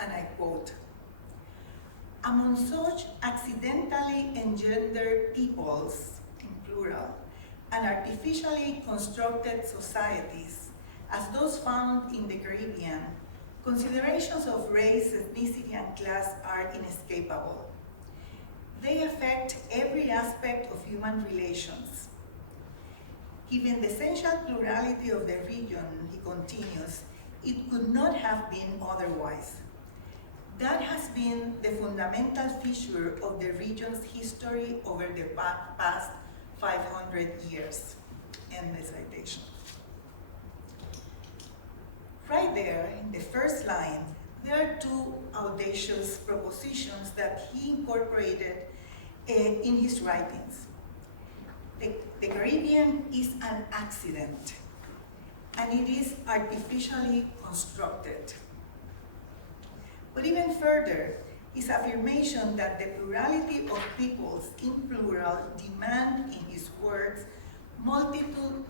And I quote, among such accidentally engendered peoples, in plural, and artificially constructed societies, as those found in the Caribbean, considerations of race, ethnicity, and class are inescapable. They affect every aspect of human relations. Given the essential plurality of the region, he continues, it could not have been otherwise. That has been the fundamental feature of the region's history over the past 500 years. End the citation. Right there, in the first line, there are two audacious propositions that he incorporated in his writings. The Caribbean is an accident, and it is artificially constructed. But even further, his affirmation that the plurality of peoples in plural demand, in his words, multiple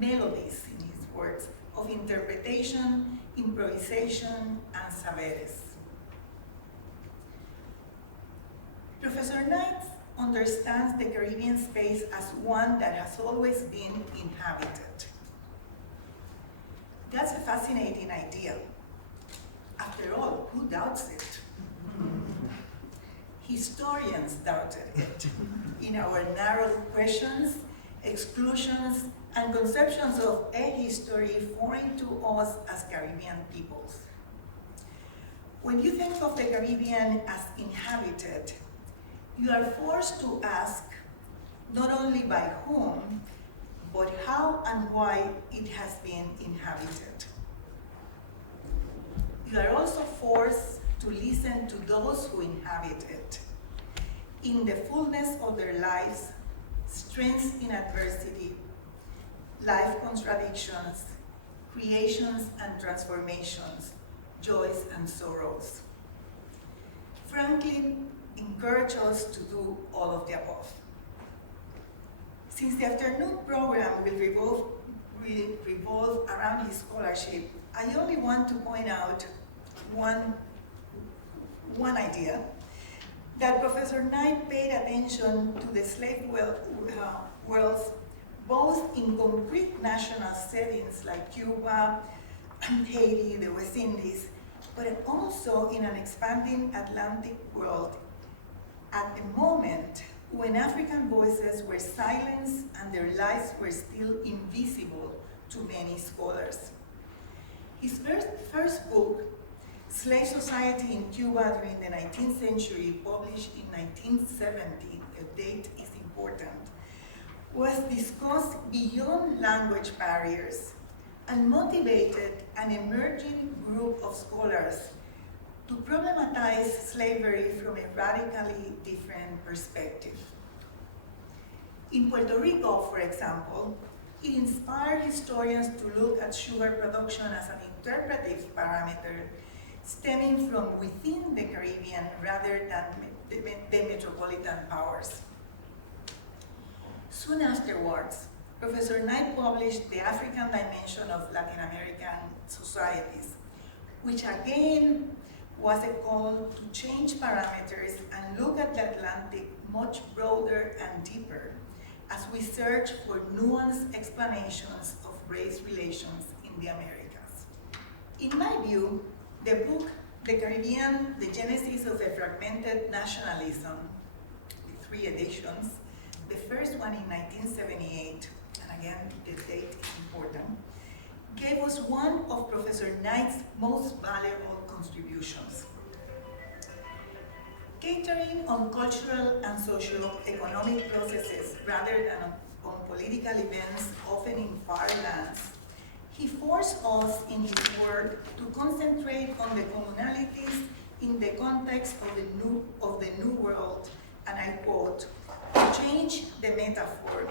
melodies, in his words, of interpretation, improvisation, and saberes. Professor Knight understands the Caribbean space as one that has always been inhabited. That's a fascinating idea. After all, who doubts it? Historians doubted it in our narrow questions, exclusions, and conceptions of a history foreign to us as Caribbean peoples. When you think of the Caribbean as inhabited, you are forced to ask not only by whom, but how and why it has been inhabited. You are also forced to listen to those who inhabit it, in the fullness of their lives, strengths in adversity, life contradictions, creations and transformations, joys and sorrows. Franklin encouraged us to do all of the above. Since the afternoon program will revolve around his scholarship, I only want to point out one idea, that Professor Knight paid attention to the slave worlds, both in concrete national settings like Cuba, Haiti, the West Indies, but also in an expanding Atlantic world at a moment when African voices were silenced and their lives were still invisible to many scholars. His first book, Slave Society in Cuba during the 19th Century, published in 1970, the date is important, was discussed beyond language barriers and motivated an emerging group of scholars to problematize slavery from a radically different perspective. In Puerto Rico, for example, it inspired historians to look at sugar production as an interpretive parameter stemming from within the Caribbean rather than the metropolitan powers. Soon afterwards, Professor Knight published The African Dimension of Latin American Societies, which again was a call to change parameters and look at the Atlantic much broader and deeper as we search for nuanced explanations of race relations in the Americas. In my view, the book, The Caribbean, The Genesis of a Fragmented Nationalism, the 3 editions, the first one in 1978, and again, the date is important, gave us one of Professor Knight's most valuable contributions. Catering on cultural and socio-economic processes rather than on political events, often in far lands, he forced us in his work to concentrate on the communalities in the context of the new world, and I quote, to change the metaphor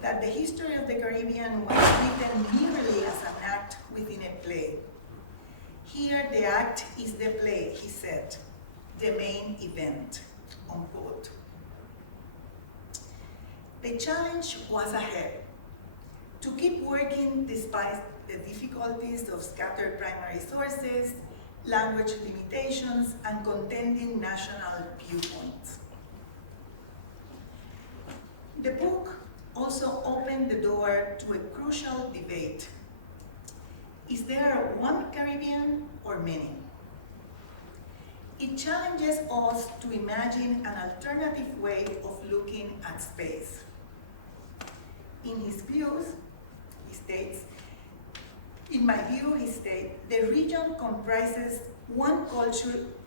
that the history of the Caribbean was written merely as an act within a play. Here the act is the play, he said, the main event, unquote. The challenge was ahead, to keep working despite the difficulties of scattered primary sources, language limitations, and contending national viewpoints. The book also opened the door to a crucial debate. Is there one Caribbean or many? It challenges us to imagine an alternative way of looking at space. In his views, he states, in my view, he states, the region comprises one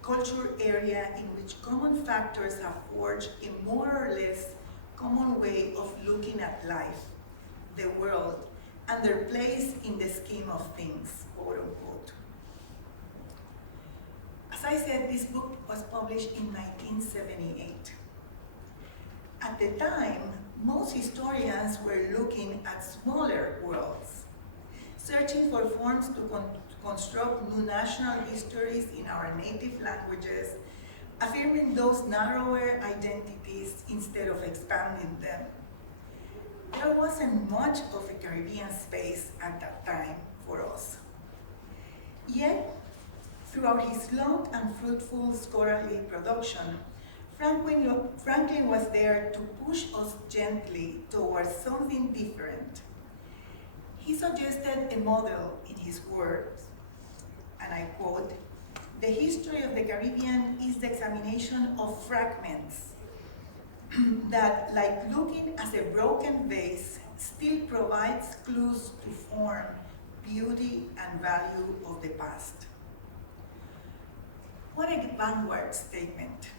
culture area in which common factors have forged a more or less common way of looking at life, the world, and their place in the scheme of things, quote unquote. As I said, this book was published in 1978. At the time, most historians were looking at smaller worlds, searching for forms to construct new national histories in our native languages, affirming those narrower identities instead of expanding them. There wasn't much of a Caribbean space at that time for us. Yet, throughout his long and fruitful scholarly production, Franklin was there to push us gently towards something different. He suggested a model in his words, and I quote, "The history of the Caribbean is the examination of fragments that, like looking at a broken vase, still provides clues to form, beauty, and value of the past." What a vanguard statement.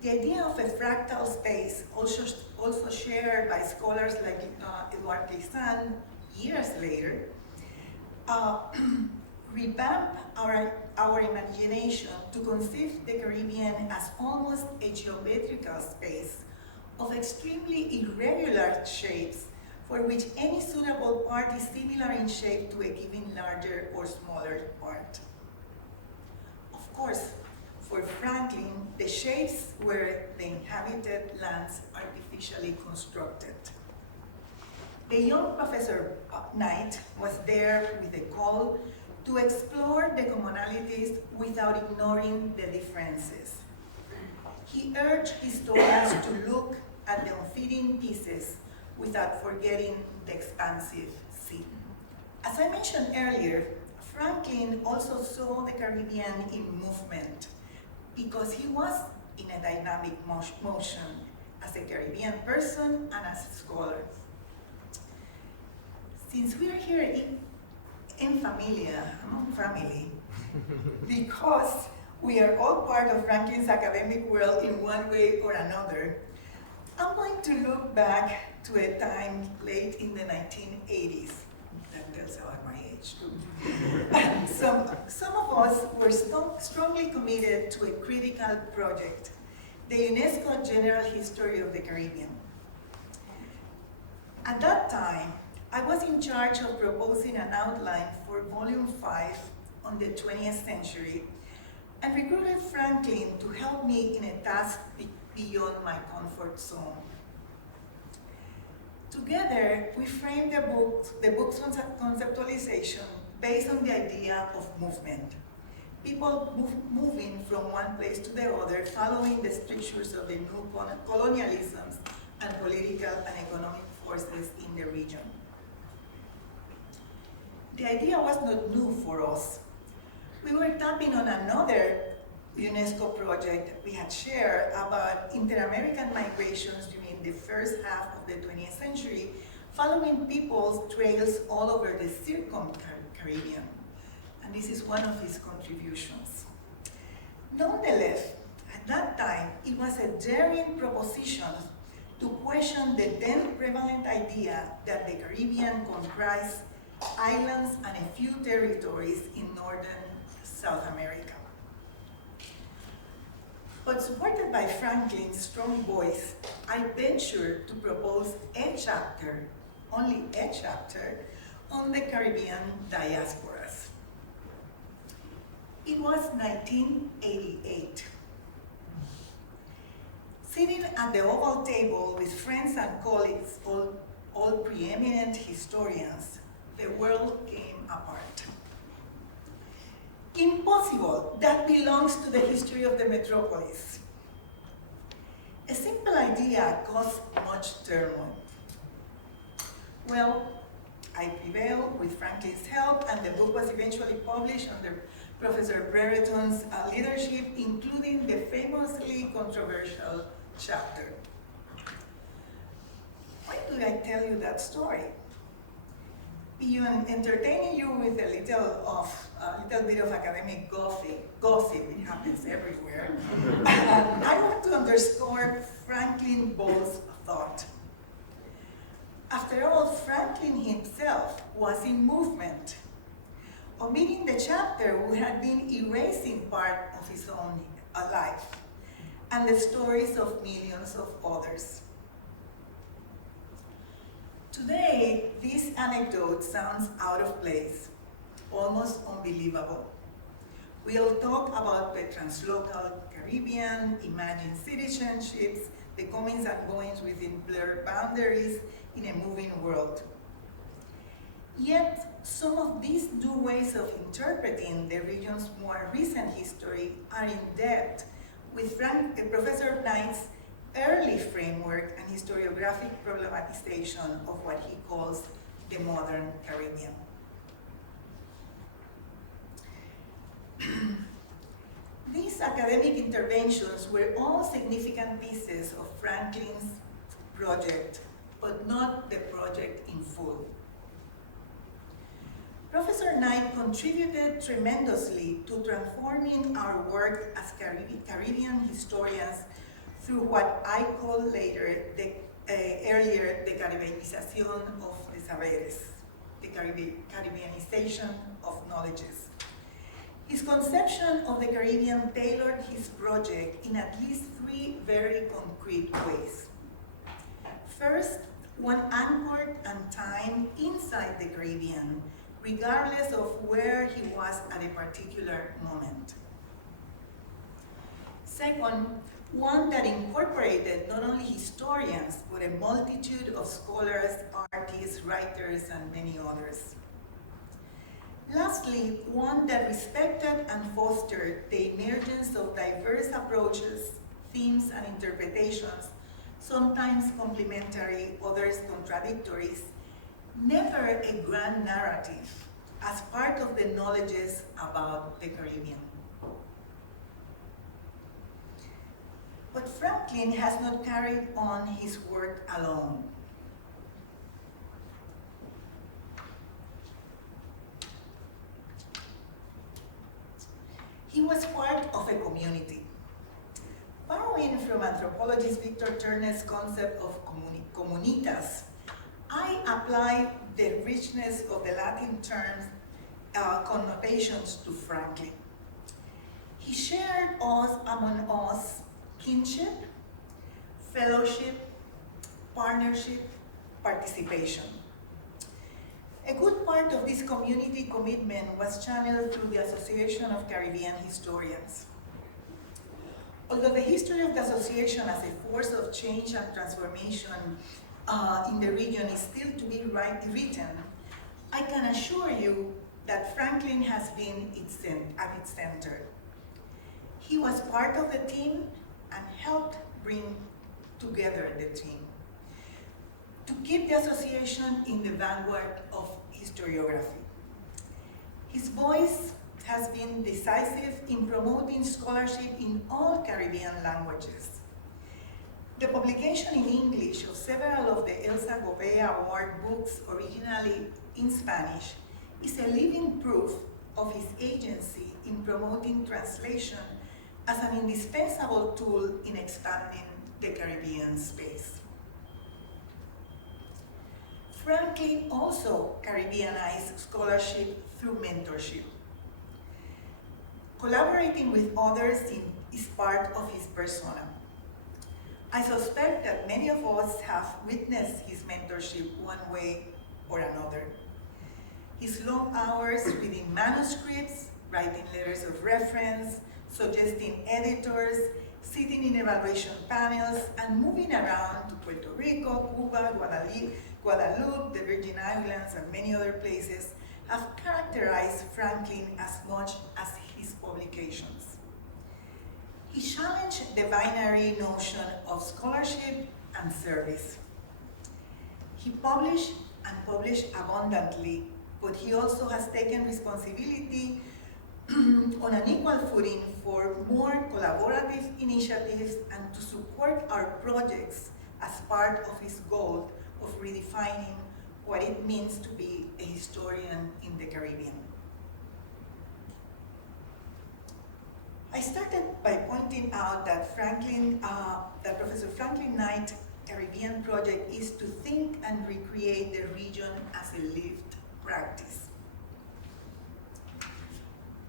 The idea of a fractal space, also shared by scholars like Edouard Glissant years later, revamp our imagination to conceive the Caribbean as almost a geometrical space of extremely irregular shapes for which any suitable part is similar in shape to a given larger or smaller part. Of course, for Franklin, the shapes were the inhabited lands artificially constructed. The young Professor Knight was there with a call to explore the commonalities without ignoring the differences. He urged historians to look at the unfitting pieces without forgetting the expansive sea. As I mentioned earlier, Franklin also saw the Caribbean in movement because he was in a dynamic motion as a Caribbean person and as a scholar. Since we are here in familia, among family, because we are all part of Franklin's academic world in one way or another, I'm going to look back to a time late in the 1980s. That tells about my age too. Some of us were strongly committed to a critical project, the UNESCO General History of the Caribbean. At that time, I was in charge of proposing an outline for Volume 5 on the 20th century and recruited Franklin to help me in a task beyond my comfort zone. Together, we framed the book's conceptualization based on the idea of movement. People moving from one place to the other, following the strictures of the new colonialisms and political and economic forces in the region. The idea was not new for us. We were tapping on another UNESCO project we had shared about inter-American migrations during the first half of the 20th century, following people's trails all over the Caribbean. And this is one of his contributions. Nonetheless, at that time, it was a daring proposition to question the then prevalent idea that the Caribbean comprised islands and a few territories in northern South America. But supported by Franklin's strong voice, I ventured to propose a chapter, only a chapter, on the Caribbean diasporas. It was 1988. Sitting at the Oval Table with friends and colleagues, all preeminent historians, the world came apart. Impossible, that belongs to the history of the metropolis. A simple idea caused much turmoil. Well, I prevailed with Franklin's help, and the book was eventually published under Professor Brereton's leadership, including the famously controversial chapter. Why do I tell you that story? Beyond entertaining you with a little bit of academic gossip, it happens everywhere, I want to underscore Franklin Ball's thought. After all, Franklin himself was in movement. Omitting the chapter would have been erasing part of his own life and the stories of millions of others. Today, this anecdote sounds out of place, almost unbelievable. We'll talk about the translocal Caribbean, imagined citizenships, the comings and goings within blurred boundaries in a moving world. Yet, some of these new ways of interpreting the region's more recent history are in depth with Professor Knight's early framework and historiographic problematization of what he calls the modern Caribbean. These academic interventions were all significant pieces of Franklin's project, but not the project in full. Professor Knight contributed tremendously to transforming our work as Caribbean historians through what I call later, earlier, the Caribbeanization of the saberes, the Caribbeanization of knowledges. His conception of the Caribbean tailored his project in at least three very concrete ways. First, one anchored on time inside the Caribbean, regardless of where he was at a particular moment. Second, one that incorporated not only historians, but a multitude of scholars, artists, writers, and many others. Lastly, one that respected and fostered the emergence of diverse approaches, themes, and interpretations, sometimes complementary, others contradictory, never a grand narrative, as part of the knowledges about the Caribbean. But Franklin has not carried on his work alone. He was part of a community. Borrowing from anthropologist Victor Turner's concept of comunitas, I apply the richness of the Latin terms connotations to Franklin. He shared among us kinship, fellowship, partnership, participation. A good part of this community commitment was channeled through the Association of Caribbean Historians. Although the history of the association as a force of change and transformation in the region is still to be written, I can assure you that Franklin has been at its center. He was part of the team and helped bring together the team to keep the association in the vanguard of historiography. His voice has been decisive in promoting scholarship in all Caribbean languages. The publication in English of several of the Elsa Gobea Award books originally in Spanish is a living proof of his agency in promoting translation as an indispensable tool in expanding the Caribbean space. Franklin also Caribbeanized scholarship through mentorship. Collaborating with others is part of his persona. I suspect that many of us have witnessed his mentorship one way or another. His long hours reading manuscripts, writing letters of reference, suggesting editors, sitting in evaluation panels, and moving around to Puerto Rico, Cuba, Guadeloupe, the Virgin Islands, and many other places have characterized Franklin as much as his publications. He challenged the binary notion of scholarship and service. He published and published abundantly, but he also has taken responsibility on an equal footing for more collaborative initiatives and to support our projects as part of his goal of redefining what it means to be a historian in the Caribbean. I started by pointing out that Professor Franklin Knight's Caribbean project is to think and recreate the region as a lived practice.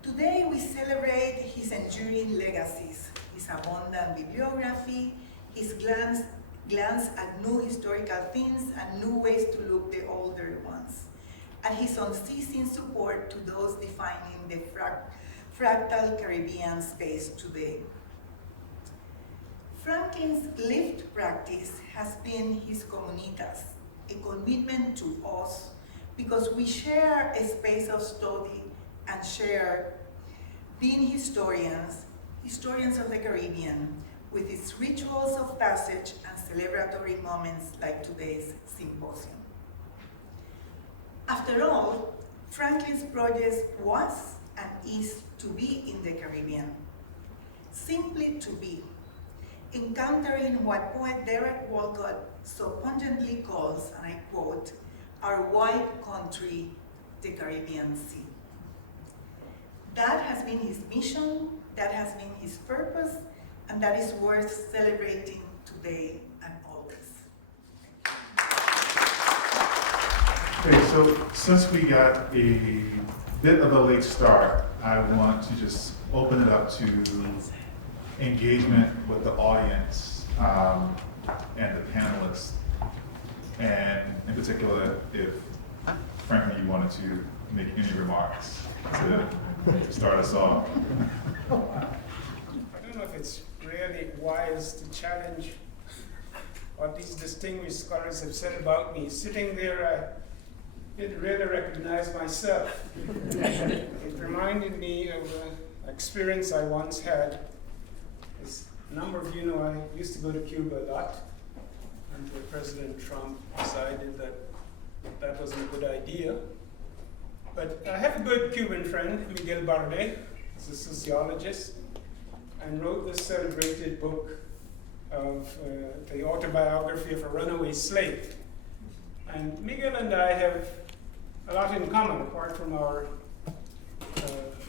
Today we celebrate his enduring legacies, his abundant bibliography, his glance at new historical themes and new ways to look the older ones, and his unceasing support to those defining the fractal Caribbean space today. Franklin's lived practice has been his comunitas, a commitment to us because we share a space of study and share being historians of the Caribbean, with its rituals of passage and celebratory moments like today's symposium. After all, Franklin's project was and is to be in the Caribbean, simply to be, encountering what poet Derek Walcott so pungently calls, and I quote, our white country, the Caribbean Sea. That has been his mission, that has been his purpose, and that is worth celebrating today and always. Okay, so since we got a bit of a late start, I want to just open it up to engagement with the audience and the panelists. And in particular, if frankly you wanted to make any remarks to start us off. I don't know if it's really wise to challenge what these distinguished scholars have said about me. Sitting there, I didn't really recognize myself. It reminded me of an experience I once had. As a number of you know, I used to go to Cuba a lot until President Trump decided that that wasn't a good idea. But I have a good Cuban friend, Miguel Barlet. He's a sociologist and wrote this celebrated book of the autobiography of a runaway slave. And Miguel and I have a lot in common, apart from our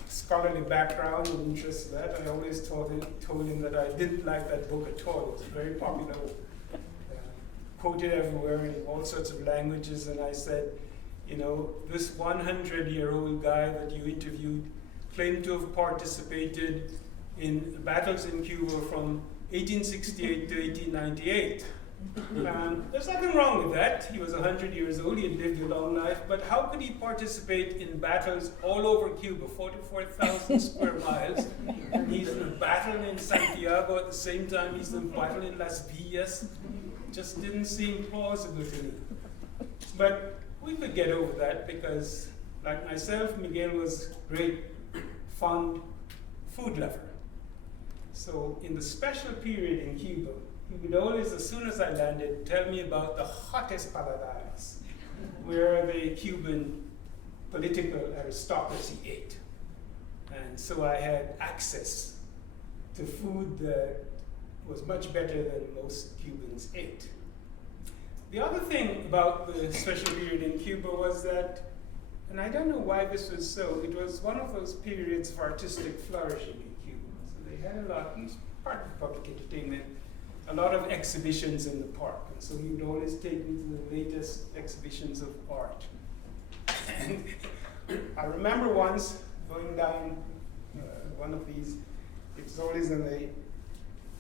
scholarly background and interests. That I always told him that I didn't like that book at all. It was very popular, quoted everywhere in all sorts of languages. And I said, you know, this 100-year-old guy that you interviewed claimed to have participated in battles in Cuba from 1868 to 1898. There's nothing wrong with that. He was 100 years old, he had lived a long life, but how could he participate in battles all over Cuba, 44,000 square miles, and he's in a battle in Santiago at the same time he's in a battle in Las Villas? Just didn't seem plausible to me. But we could get over that because, like myself, Miguel was a great, fond food lover. So in the special period in Cuba, he would always, as soon as I landed, tell me about the hottest paladas where the Cuban political aristocracy ate. And so I had access to food that was much better than most Cubans ate. The other thing about the special period in Cuba was that, and I don't know why this was so, it was one of those periods of artistic flourishing in Cuba. So they had a lot, and it's part of public entertainment, a lot of exhibitions in the park. And so he would always take me to the latest exhibitions of art. And I remember once going down one of these, it was always in the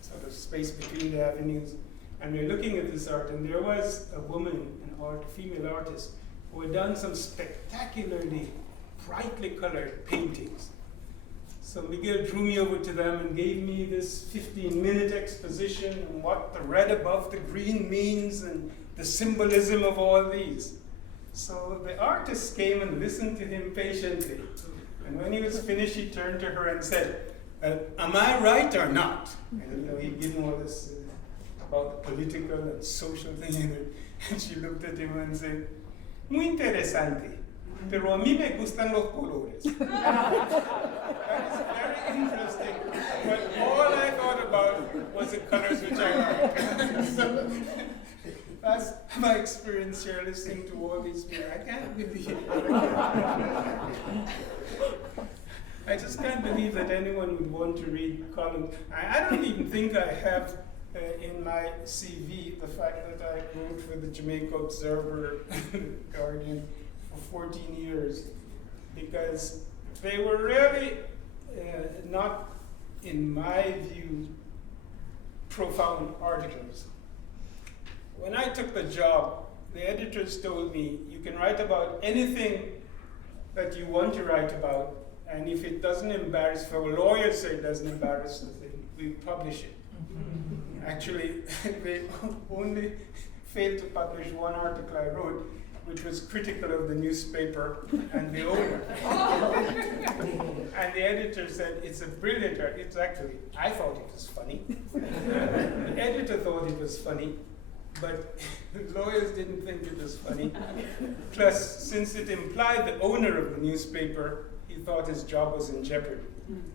sort of space between the avenues, and we're looking at this art, and there was a woman, a female artist, who had done some spectacularly brightly colored paintings. So Miguel drew me over to them and gave me this 15-minute exposition on what the red above the green means and the symbolism of all these. So the artist came and listened to him patiently. And when he was finished, he turned to her and said, am I right or not? And he'd given all this about the political and social thing, and she looked at him and said, muy interesante, pero a mí me gustan los colores. That is very interesting, but all I thought about was the colors which I like. So, that's my experience here listening to all these people. I can't believe it. I just can't believe that anyone would want to read columns. I don't even think I have in my CV the fact that I wrote for the Jamaica Observer Guardian for 14 years, because they were really not, in my view, profound articles. When I took the job, the editors told me, you can write about anything that you want to write about, and if it doesn't embarrass, if a lawyer says it doesn't embarrass the thing, we publish it. Actually, they only failed to publish one article I wrote, which was critical of the newspaper and the owner. And the editor said, it's a brilliant article. It's actually, I thought it was funny. The editor thought it was funny, but lawyers didn't think it was funny. Plus, since it implied the owner of the newspaper, he thought his job was in jeopardy.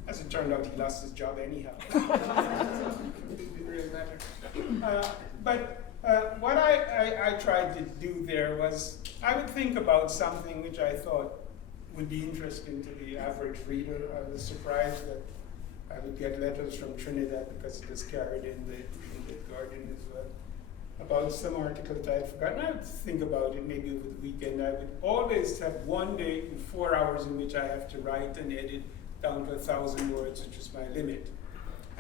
As it turned out, he lost his job anyhow. It didn't really matter. But what I tried to do there was, I would think about something which I thought would be interesting to the average reader. I was surprised that I would get letters from Trinidad, because it was carried in the Guardian as well, about some article that I had forgotten. I would think about it maybe over the weekend. I would always have one day in 4 hours in which I have to write and edit down to 1,000 words, which is my limit.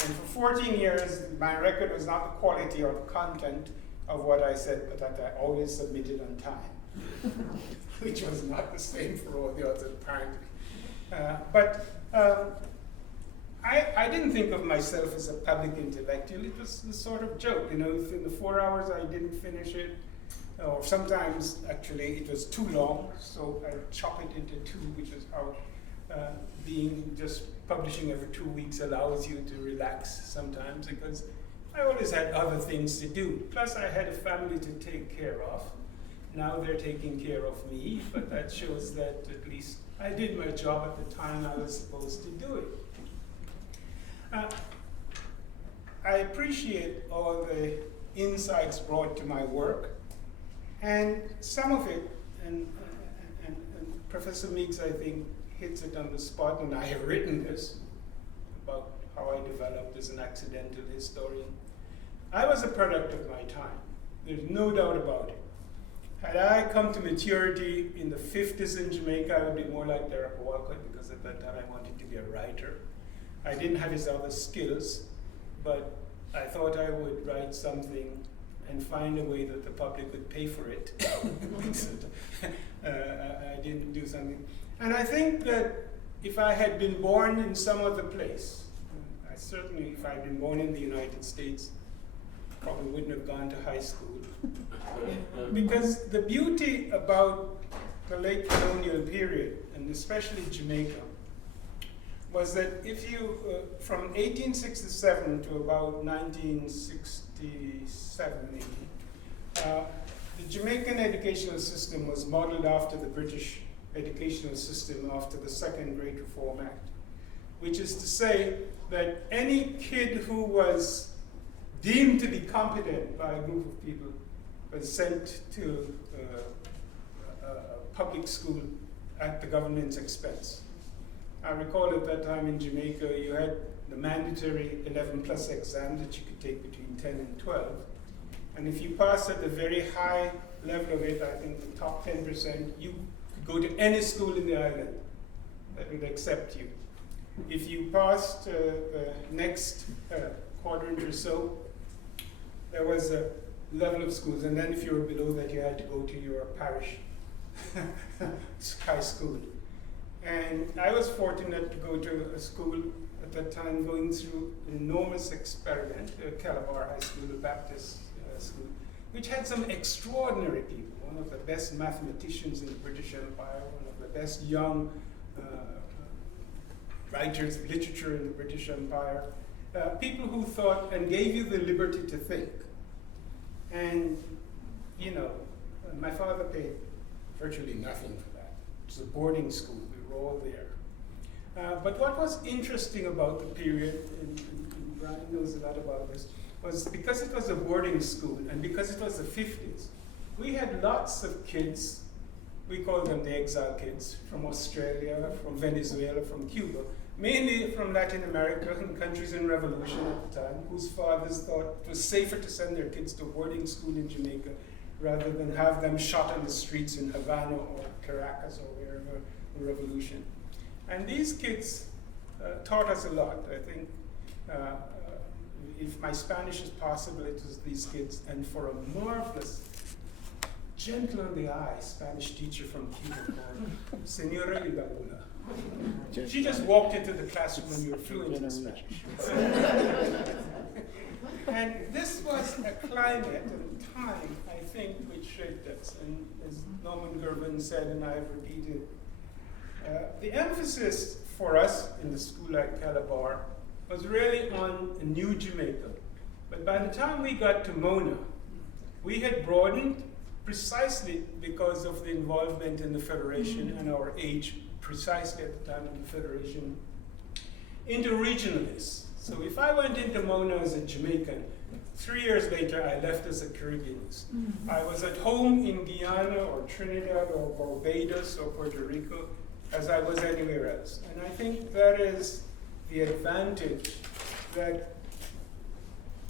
And for 14 years, my record was not the quality or the content of what I said, but that I always submitted on time, which was not the same for all the others, apparently. I didn't think of myself as a public intellectual. It was a sort of joke, if in the 4 hours I didn't finish it, or sometimes actually it was too long, so I chop it into two, which is how being just publishing every 2 weeks allows you to relax sometimes, because I always had other things to do. Plus I had a family to take care of. Now they're taking care of me, but that shows that at least I did my job at the time I was supposed to do it. I appreciate all the insights brought to my work, and some of it, and Professor Meeks, I think, hits it on the spot, and I have written this about how I developed as an accidental historian. I was a product of my time. There's no doubt about it. Had I come to maturity in the 50s in Jamaica, I would be more like Derek Walcott, because at that time I wanted to be a writer. I didn't have his other skills, but I thought I would write something and find a way that the public would pay for it. I didn't do something. And I think that if I had been born in some other place, I certainly, if I had been born in the United States, probably wouldn't have gone to high school. Because the beauty about the late colonial period, and especially Jamaica, was that if you, from 1867 to about 1967, maybe, the Jamaican educational system was modeled after the British educational system after the Second Great Reform Act, which is to say that any kid who was deemed to be competent by a group of people was sent to a public school at the government's expense. I recall at that time in Jamaica, you had the mandatory 11+ exam that you could take between 10 and 12. And if you passed at the very high level of it, I think the top 10%, you could go to any school in the island that would accept you. If you passed the next quadrant or so, there was a level of schools. And then if you were below that, you had to go to your parish high school. And I was fortunate to go to a school at that time going through an enormous experiment, Calabar High School, a Baptist school, which had some extraordinary people, one of the best mathematicians in the British Empire, one of the best young writers of literature in the British Empire, people who thought and gave you the liberty to think. And, you know, my father paid virtually nothing for that. It was a boarding school, we were all there. But what was interesting about the period, and Brian knows a lot about this, was because it was a boarding school and because it was the 50s, we had lots of kids, we call them the exile kids, from Australia, from Venezuela, from Cuba, mainly from Latin America and countries in revolution at the time, whose fathers thought it was safer to send their kids to boarding school in Jamaica rather than have them shot on the streets in Havana or Caracas or wherever the revolution. And these kids taught us a lot. I think if my Spanish is possible, it was these kids. And for a marvelous, gentle on the eye Spanish teacher from Cuba called Senora Ilgaluna. She just walked into the classroom and you were fluent in Spanish. And this was a climate and time, I think, which shaped us. And as Norman Gervin said, and I've repeated, the emphasis for us in the school at Calabar was really on a new Jamaica. But by the time we got to Mona, we had broadened precisely because of the involvement in the Federation and our age precisely at the time of the Federation into regionalists. So if I went into Mona as a Jamaican, 3 years later I left as a Caribbeanist. I was at home in Guyana or Trinidad or Barbados or Puerto Rico as I was anywhere else. And I think that is the advantage that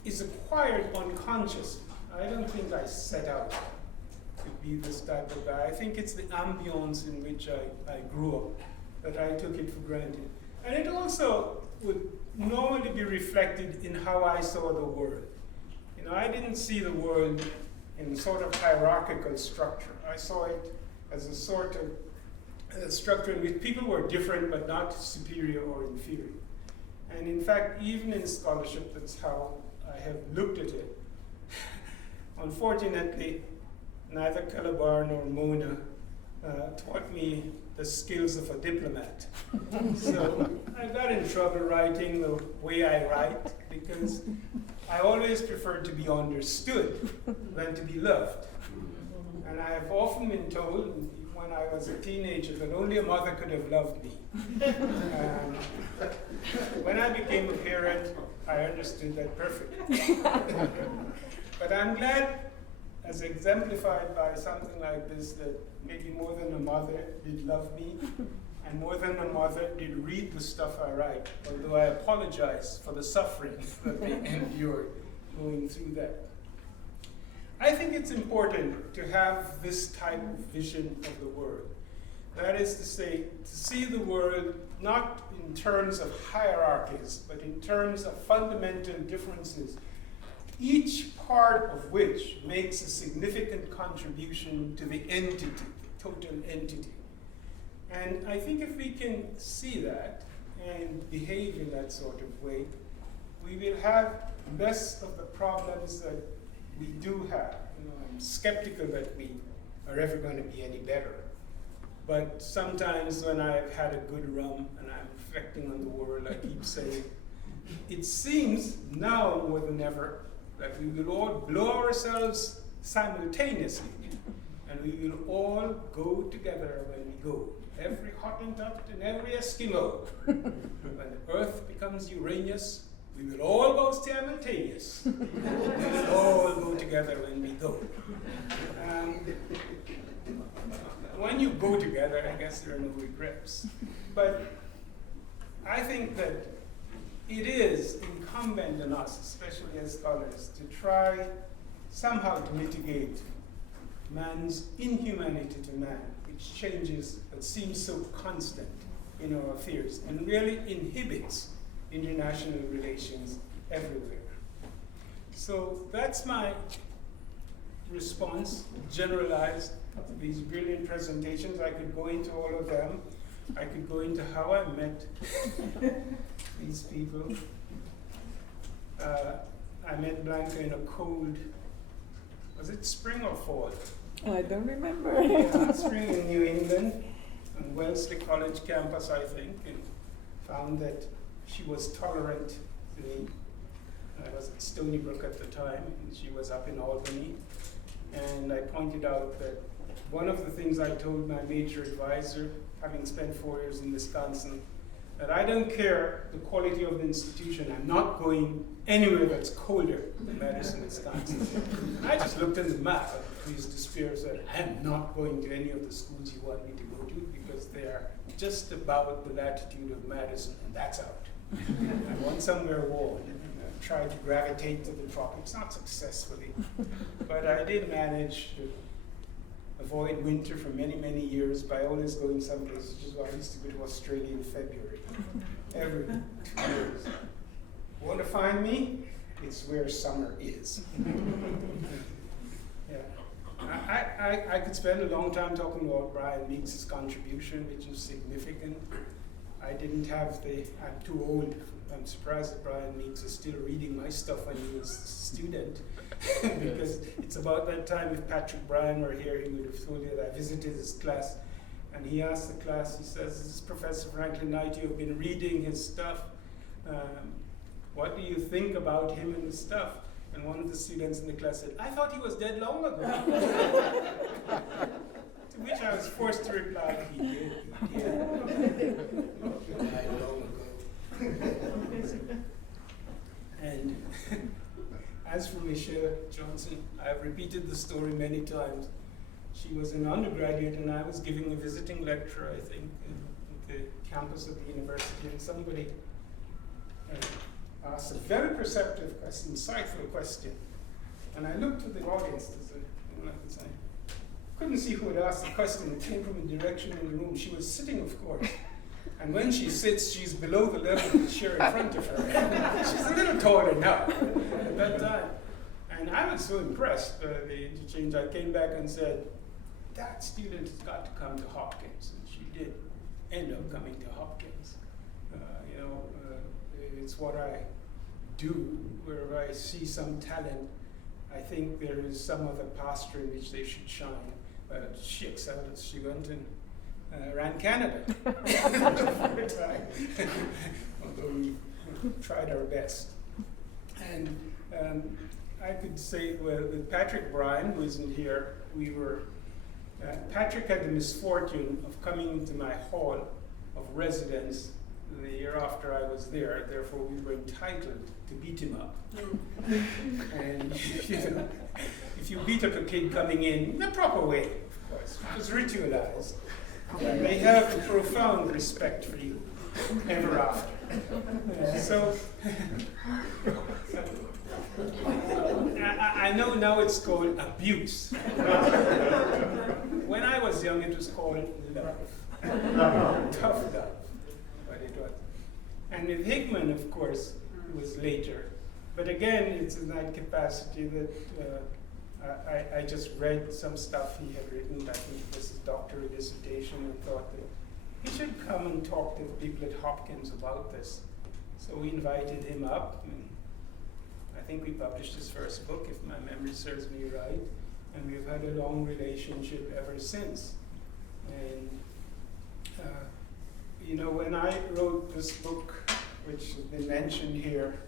is acquired unconsciously. I don't think I set out to be this type of guy. I think it's the ambience in which I grew up that I took it for granted. And it also would normally be reflected in how I saw the world. You know, I didn't see the world in sort of hierarchical structure. I saw it as a sort of structure in which people were different but not superior or inferior. And in fact, even in scholarship, that's how I have looked at it. Unfortunately, neither Calabar nor Mona taught me the skills of a diplomat. So I got in trouble writing the way I write because I always preferred to be understood than to be loved. And I have often been told when I was a teenager that only a mother could have loved me. When I became a parent, I understood that perfectly. But I'm glad, as exemplified by something like this, that maybe more than a mother did love me, and more than a mother did read the stuff I write, although I apologize for the suffering that they endured going through that. I think it's important to have this type of vision of the world. That is to say, to see the world not in terms of hierarchies, but in terms of fundamental differences, each part of which makes a significant contribution to the entity, the total entity. And I think if we can see that and behave in that sort of way, we will have less of the problems that we do have. You know, I'm skeptical that we are ever going to be any better. But sometimes when I've had a good rum and I'm reflecting on the world, I keep saying, it seems now more than ever that we will all blow ourselves simultaneously, and we will all go together when we go. Every Hottentot and every Eskimo. When the Earth becomes Uranus, we will all go simultaneous. We will all go together when we go. When you go together, I guess there are no regrets. But I think that it is incumbent on us, especially as scholars, to try somehow to mitigate man's inhumanity to man, which changes but seems so constant in our affairs and really inhibits international relations everywhere. So that's my response, generalized, to these brilliant presentations. I could go into all of them. I could go into how I met these people. I met Blanca in a cold, was it spring or fall? I don't remember. Yeah, spring in New England, on Wellesley College campus, I think, in found that she was tolerant to me. I was at Stony Brook at the time, and she was up in Albany. And I pointed out that one of the things I told my major advisor, having spent 4 years in Wisconsin, that I don't care the quality of the institution, I'm not going anywhere that's colder than Madison, Wisconsin. And I just looked at the map and pleased despair said, I'm not going to any of the schools you want me to go to because they are just about the latitude of Madison, and that's out. I want somewhere warm. I tried to gravitate to the tropics, not successfully, but I did manage to avoid winter for many, many years by always going someplace, which is why I used to go to Australia in February, every 2 years. Want to find me? It's where summer is. Yeah. I could spend a long time talking about Brian Meeks' contribution, which is significant. I didn't have I'm too old. I'm surprised that Brian Meeks is still reading my stuff when he was a student. Because it's about that time if Patrick Bryan were here, he would have told you that I visited his class. And he asked the class, he says, this is Professor Franklin Knight, you've been reading his stuff. What do you think about him and his stuff? And one of the students in the class said, I thought he was dead long ago. To which I was forced to reply, he did. He died long ago. And as for Michelle Johnson, I've repeated the story many times. She was an undergraduate and I was giving a visiting lecture, I think, at the campus of the university, and somebody asked a very perceptive, insightful question. And I looked at the audience, couldn't see who had asked the question. It came from a direction in the room. She was sitting, of course. And when she sits, she's below the level of the chair in front of her. She's a little taller now at that time. And I was so impressed, the interchange. I came back and said, that student has got to come to Hopkins. And she did end up coming to Hopkins. It's what I do, where I see some talent. I think there is some other pasture in which they should shine. She excelled. She went and ran Canada for a time, although we tried our best. And I could say, well, with Patrick Bryan, who isn't here, Patrick had the misfortune of coming into my hall of residence the year after I was there, therefore we were entitled to beat him up. And if you beat up a kid coming in the proper way, of course, it was ritualized, they have a profound respect for you ever after. I know now it's called abuse. When I was young, it was called love. Tough love. But it was. And with Hickman, of course, it was later. But again, it's in that capacity that I just read some stuff he had written. I think it was his doctoral dissertation, and thought that he should come and talk to the people at Hopkins about this. So we invited him up. And I think we published his first book, if my memory serves me right. And we've had a long relationship ever since. And when I wrote this book, which has been mentioned here,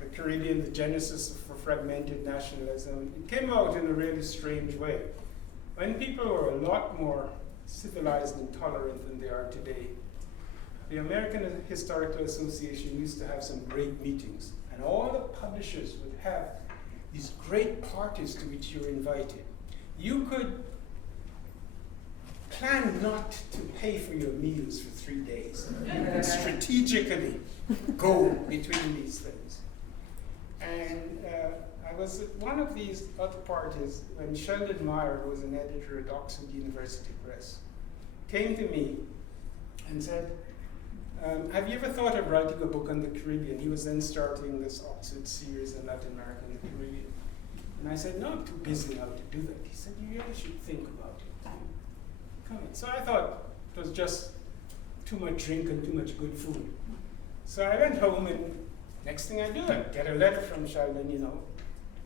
The Caribbean, the Genesis for Fragmented Nationalism, it came out in a really strange way. When people were a lot more civilized and tolerant than they are today, the American Historical Association used to have some great meetings, and all the publishers would have these great parties to which you were invited. You could plan not to pay for your meals for 3 days. You could strategically go between these things. And I was at one of these other parties when Sheldon Meyer, who was an editor at Oxford University Press, came to me and said, have you ever thought of writing a book on the Caribbean? He was then starting this Oxford series on Latin America and the Caribbean. And I said, no, I'm too busy now to do that. He said, you really should think about it. Come in. So I thought it was just too much drink and too much good food. So I went home, and next thing I do, I get a letter from Sheldon,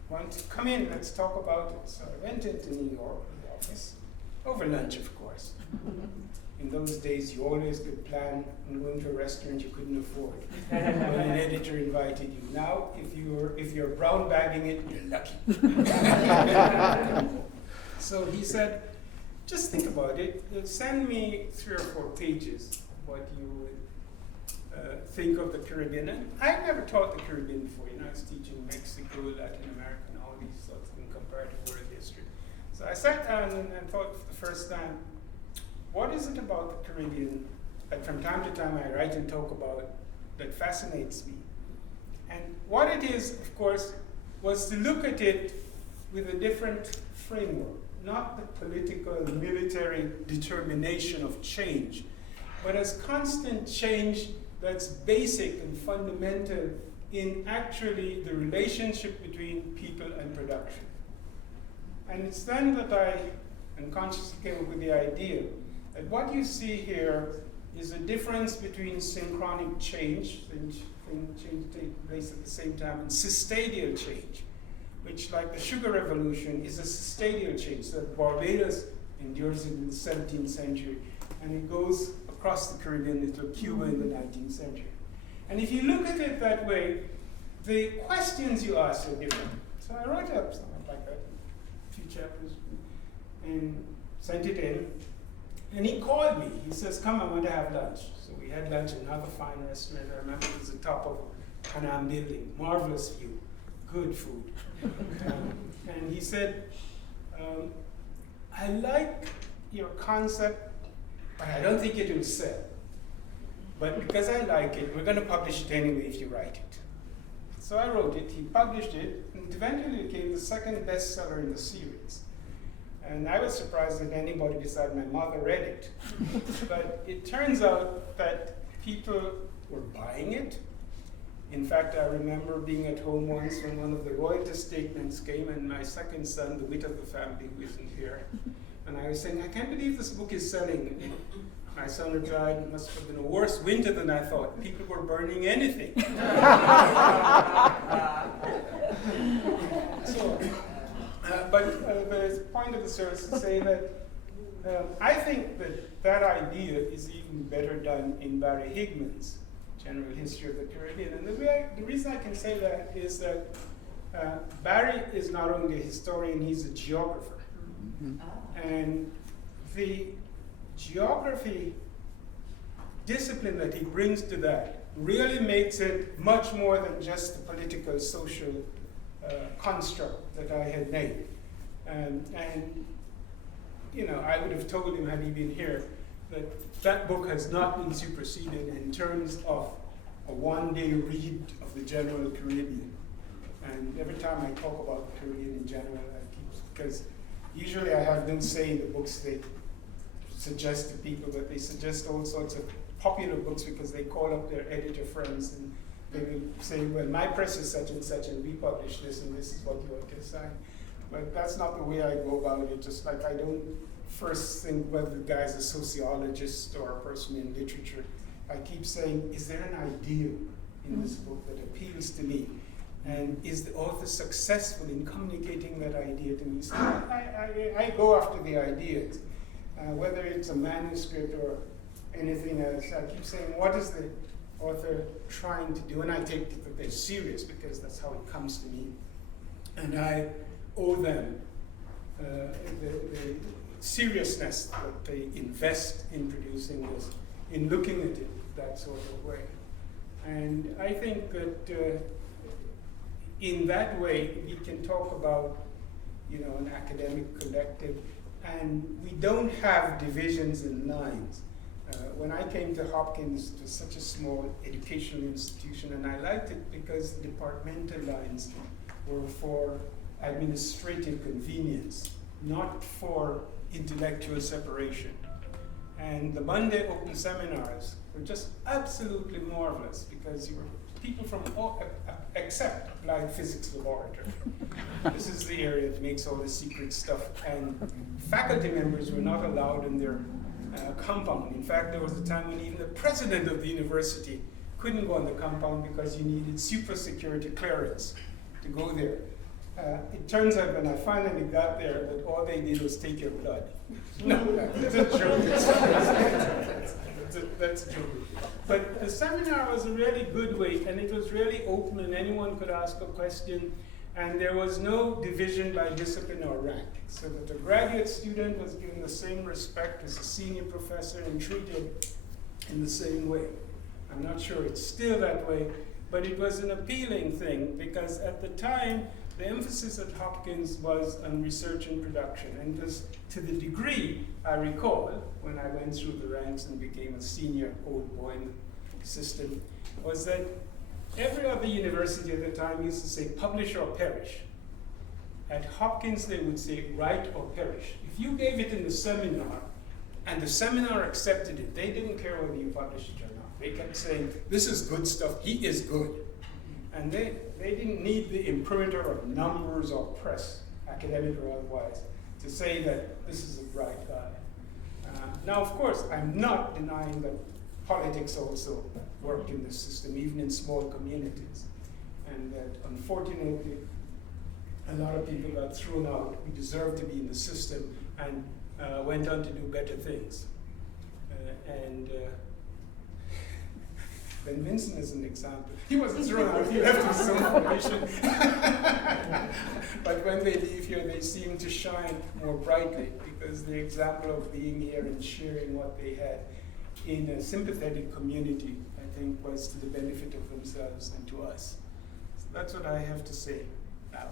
want to come in, let's talk about it. So I went into New York, the office, over lunch, of course. In those days, you always could plan on going to a restaurant you couldn't afford when an editor invited you. Now, if you're brown bagging it, you're lucky. So he said, just think about it. Send me 3 or 4 pages what you would think of the Caribbean. And I never taught the Caribbean before. You know, I was teaching Mexico, Latin America, and all these sorts of comparative world history. So I sat down and thought for the first time, what is it about the Caribbean that from time to time I write and talk about that fascinates me? And what it is, of course, was to look at it with a different framework, not the political, military determination of change, but as constant change that's basic and fundamental in actually the relationship between people and production. And it's then that I unconsciously came up with the idea that what you see here is a difference between synchronic change, things take place at the same time, and cystadial change, which, like the sugar revolution, is a cystadial change. So Barbados endures it in the 17th century, and it goes across the Caribbean into Cuba in the 19th century. And if you look at it that way, the questions you ask are different. So I wrote up something like that, a few chapters, and sent it in. And he called me. He says, come, I want to have lunch. So we had lunch in another fine restaurant. I remember it was the top of Panam building. Marvelous view. Good food. And he said, I like your concept, but I don't think it will sell. But because I like it, we're going to publish it anyway if you write it. So I wrote it. He published it. And it eventually became the 2nd bestseller in the series. And I was surprised that anybody besides my mother read it. But it turns out that people were buying it. In fact, I remember being at home once when one of the royalty statements came, and my second son, the wit of the family, who isn't here, and I was saying, I can't believe this book is selling. And my son replied, it must have been a worse winter than I thought. People were burning anything. But the point of the service is to say that I think that idea is even better done in Barry Hickman's General History of the Caribbean. And the reason I can say that is that Barry is not only a historian, he's a geographer. Mm-hmm. And the geography discipline that he brings to that really makes it much more than just the political, social construct that I had made. And you know, I would have told him, had he been here, that book has not been superseded in terms of a one-day read of the general Caribbean. And every time I talk about the Caribbean in general, because usually I have them say in the books they suggest to people, but they suggest all sorts of popular books because they call up their editor friends and they will say, well, my press is such and such, and we publish this, and this is what you ought to assign. But that's not the way I go about it. Just like I don't first think whether the guy's a sociologist or a person in literature. I keep saying, is there an idea in this book that appeals to me? And is the author successful in communicating that idea to me? So I go after the ideas, whether it's a manuscript or anything else. I keep saying, what is the author trying to do? And I take it that they're serious because that's how it comes to me. And I owe them the seriousness that they invest in producing this, in looking at it that sort of way. And I think that in that way, we can talk about, you know, an academic collective, and we don't have divisions and lines. When I came to Hopkins, it was such a small educational institution, and I liked it because the departmental lines were for administrative convenience, not for intellectual separation. And the Monday open seminars were just absolutely marvelous because you were people from all, except applied physics laboratory. This is the area that makes all the secret stuff. And faculty members were not allowed in their compound. In fact, there was a time when even the president of the university couldn't go on the compound because you needed super security clearance to go there. It turns out when I finally got there that all they did was take your blood. No, that's a joke. That's a joke. But the seminar was a really good way, and it was really open, and anyone could ask a question, and there was no division by discipline or rank. So that the graduate student was given the same respect as a senior professor and treated in the same way. I'm not sure it's still that way, but it was an appealing thing because at the time, the emphasis at Hopkins was on research and production. And because to the degree I recall, when I went through the ranks and became a senior old boy in the system, was that every other university at the time used to say publish or perish. At Hopkins, they would say write or perish. If you gave it in the seminar, and the seminar accepted it, they didn't care whether you published it or not. They kept saying, this is good stuff, he is good. And they didn't need the imprimatur of numbers or press, academic or otherwise, to say that this is a bright guy. Now, of course, I'm not denying that politics also work in this system, even in small communities. And that, unfortunately, a lot of people got thrown out who deserved to be in the system and went on to do better things. Ben Vincent is an example. He wasn't thrown out, he left his own formation. But when they leave here, they seem to shine more brightly because the example of being here and sharing what they had in a sympathetic community, I think, was to the benefit of themselves and to us. So that's what I have to say now.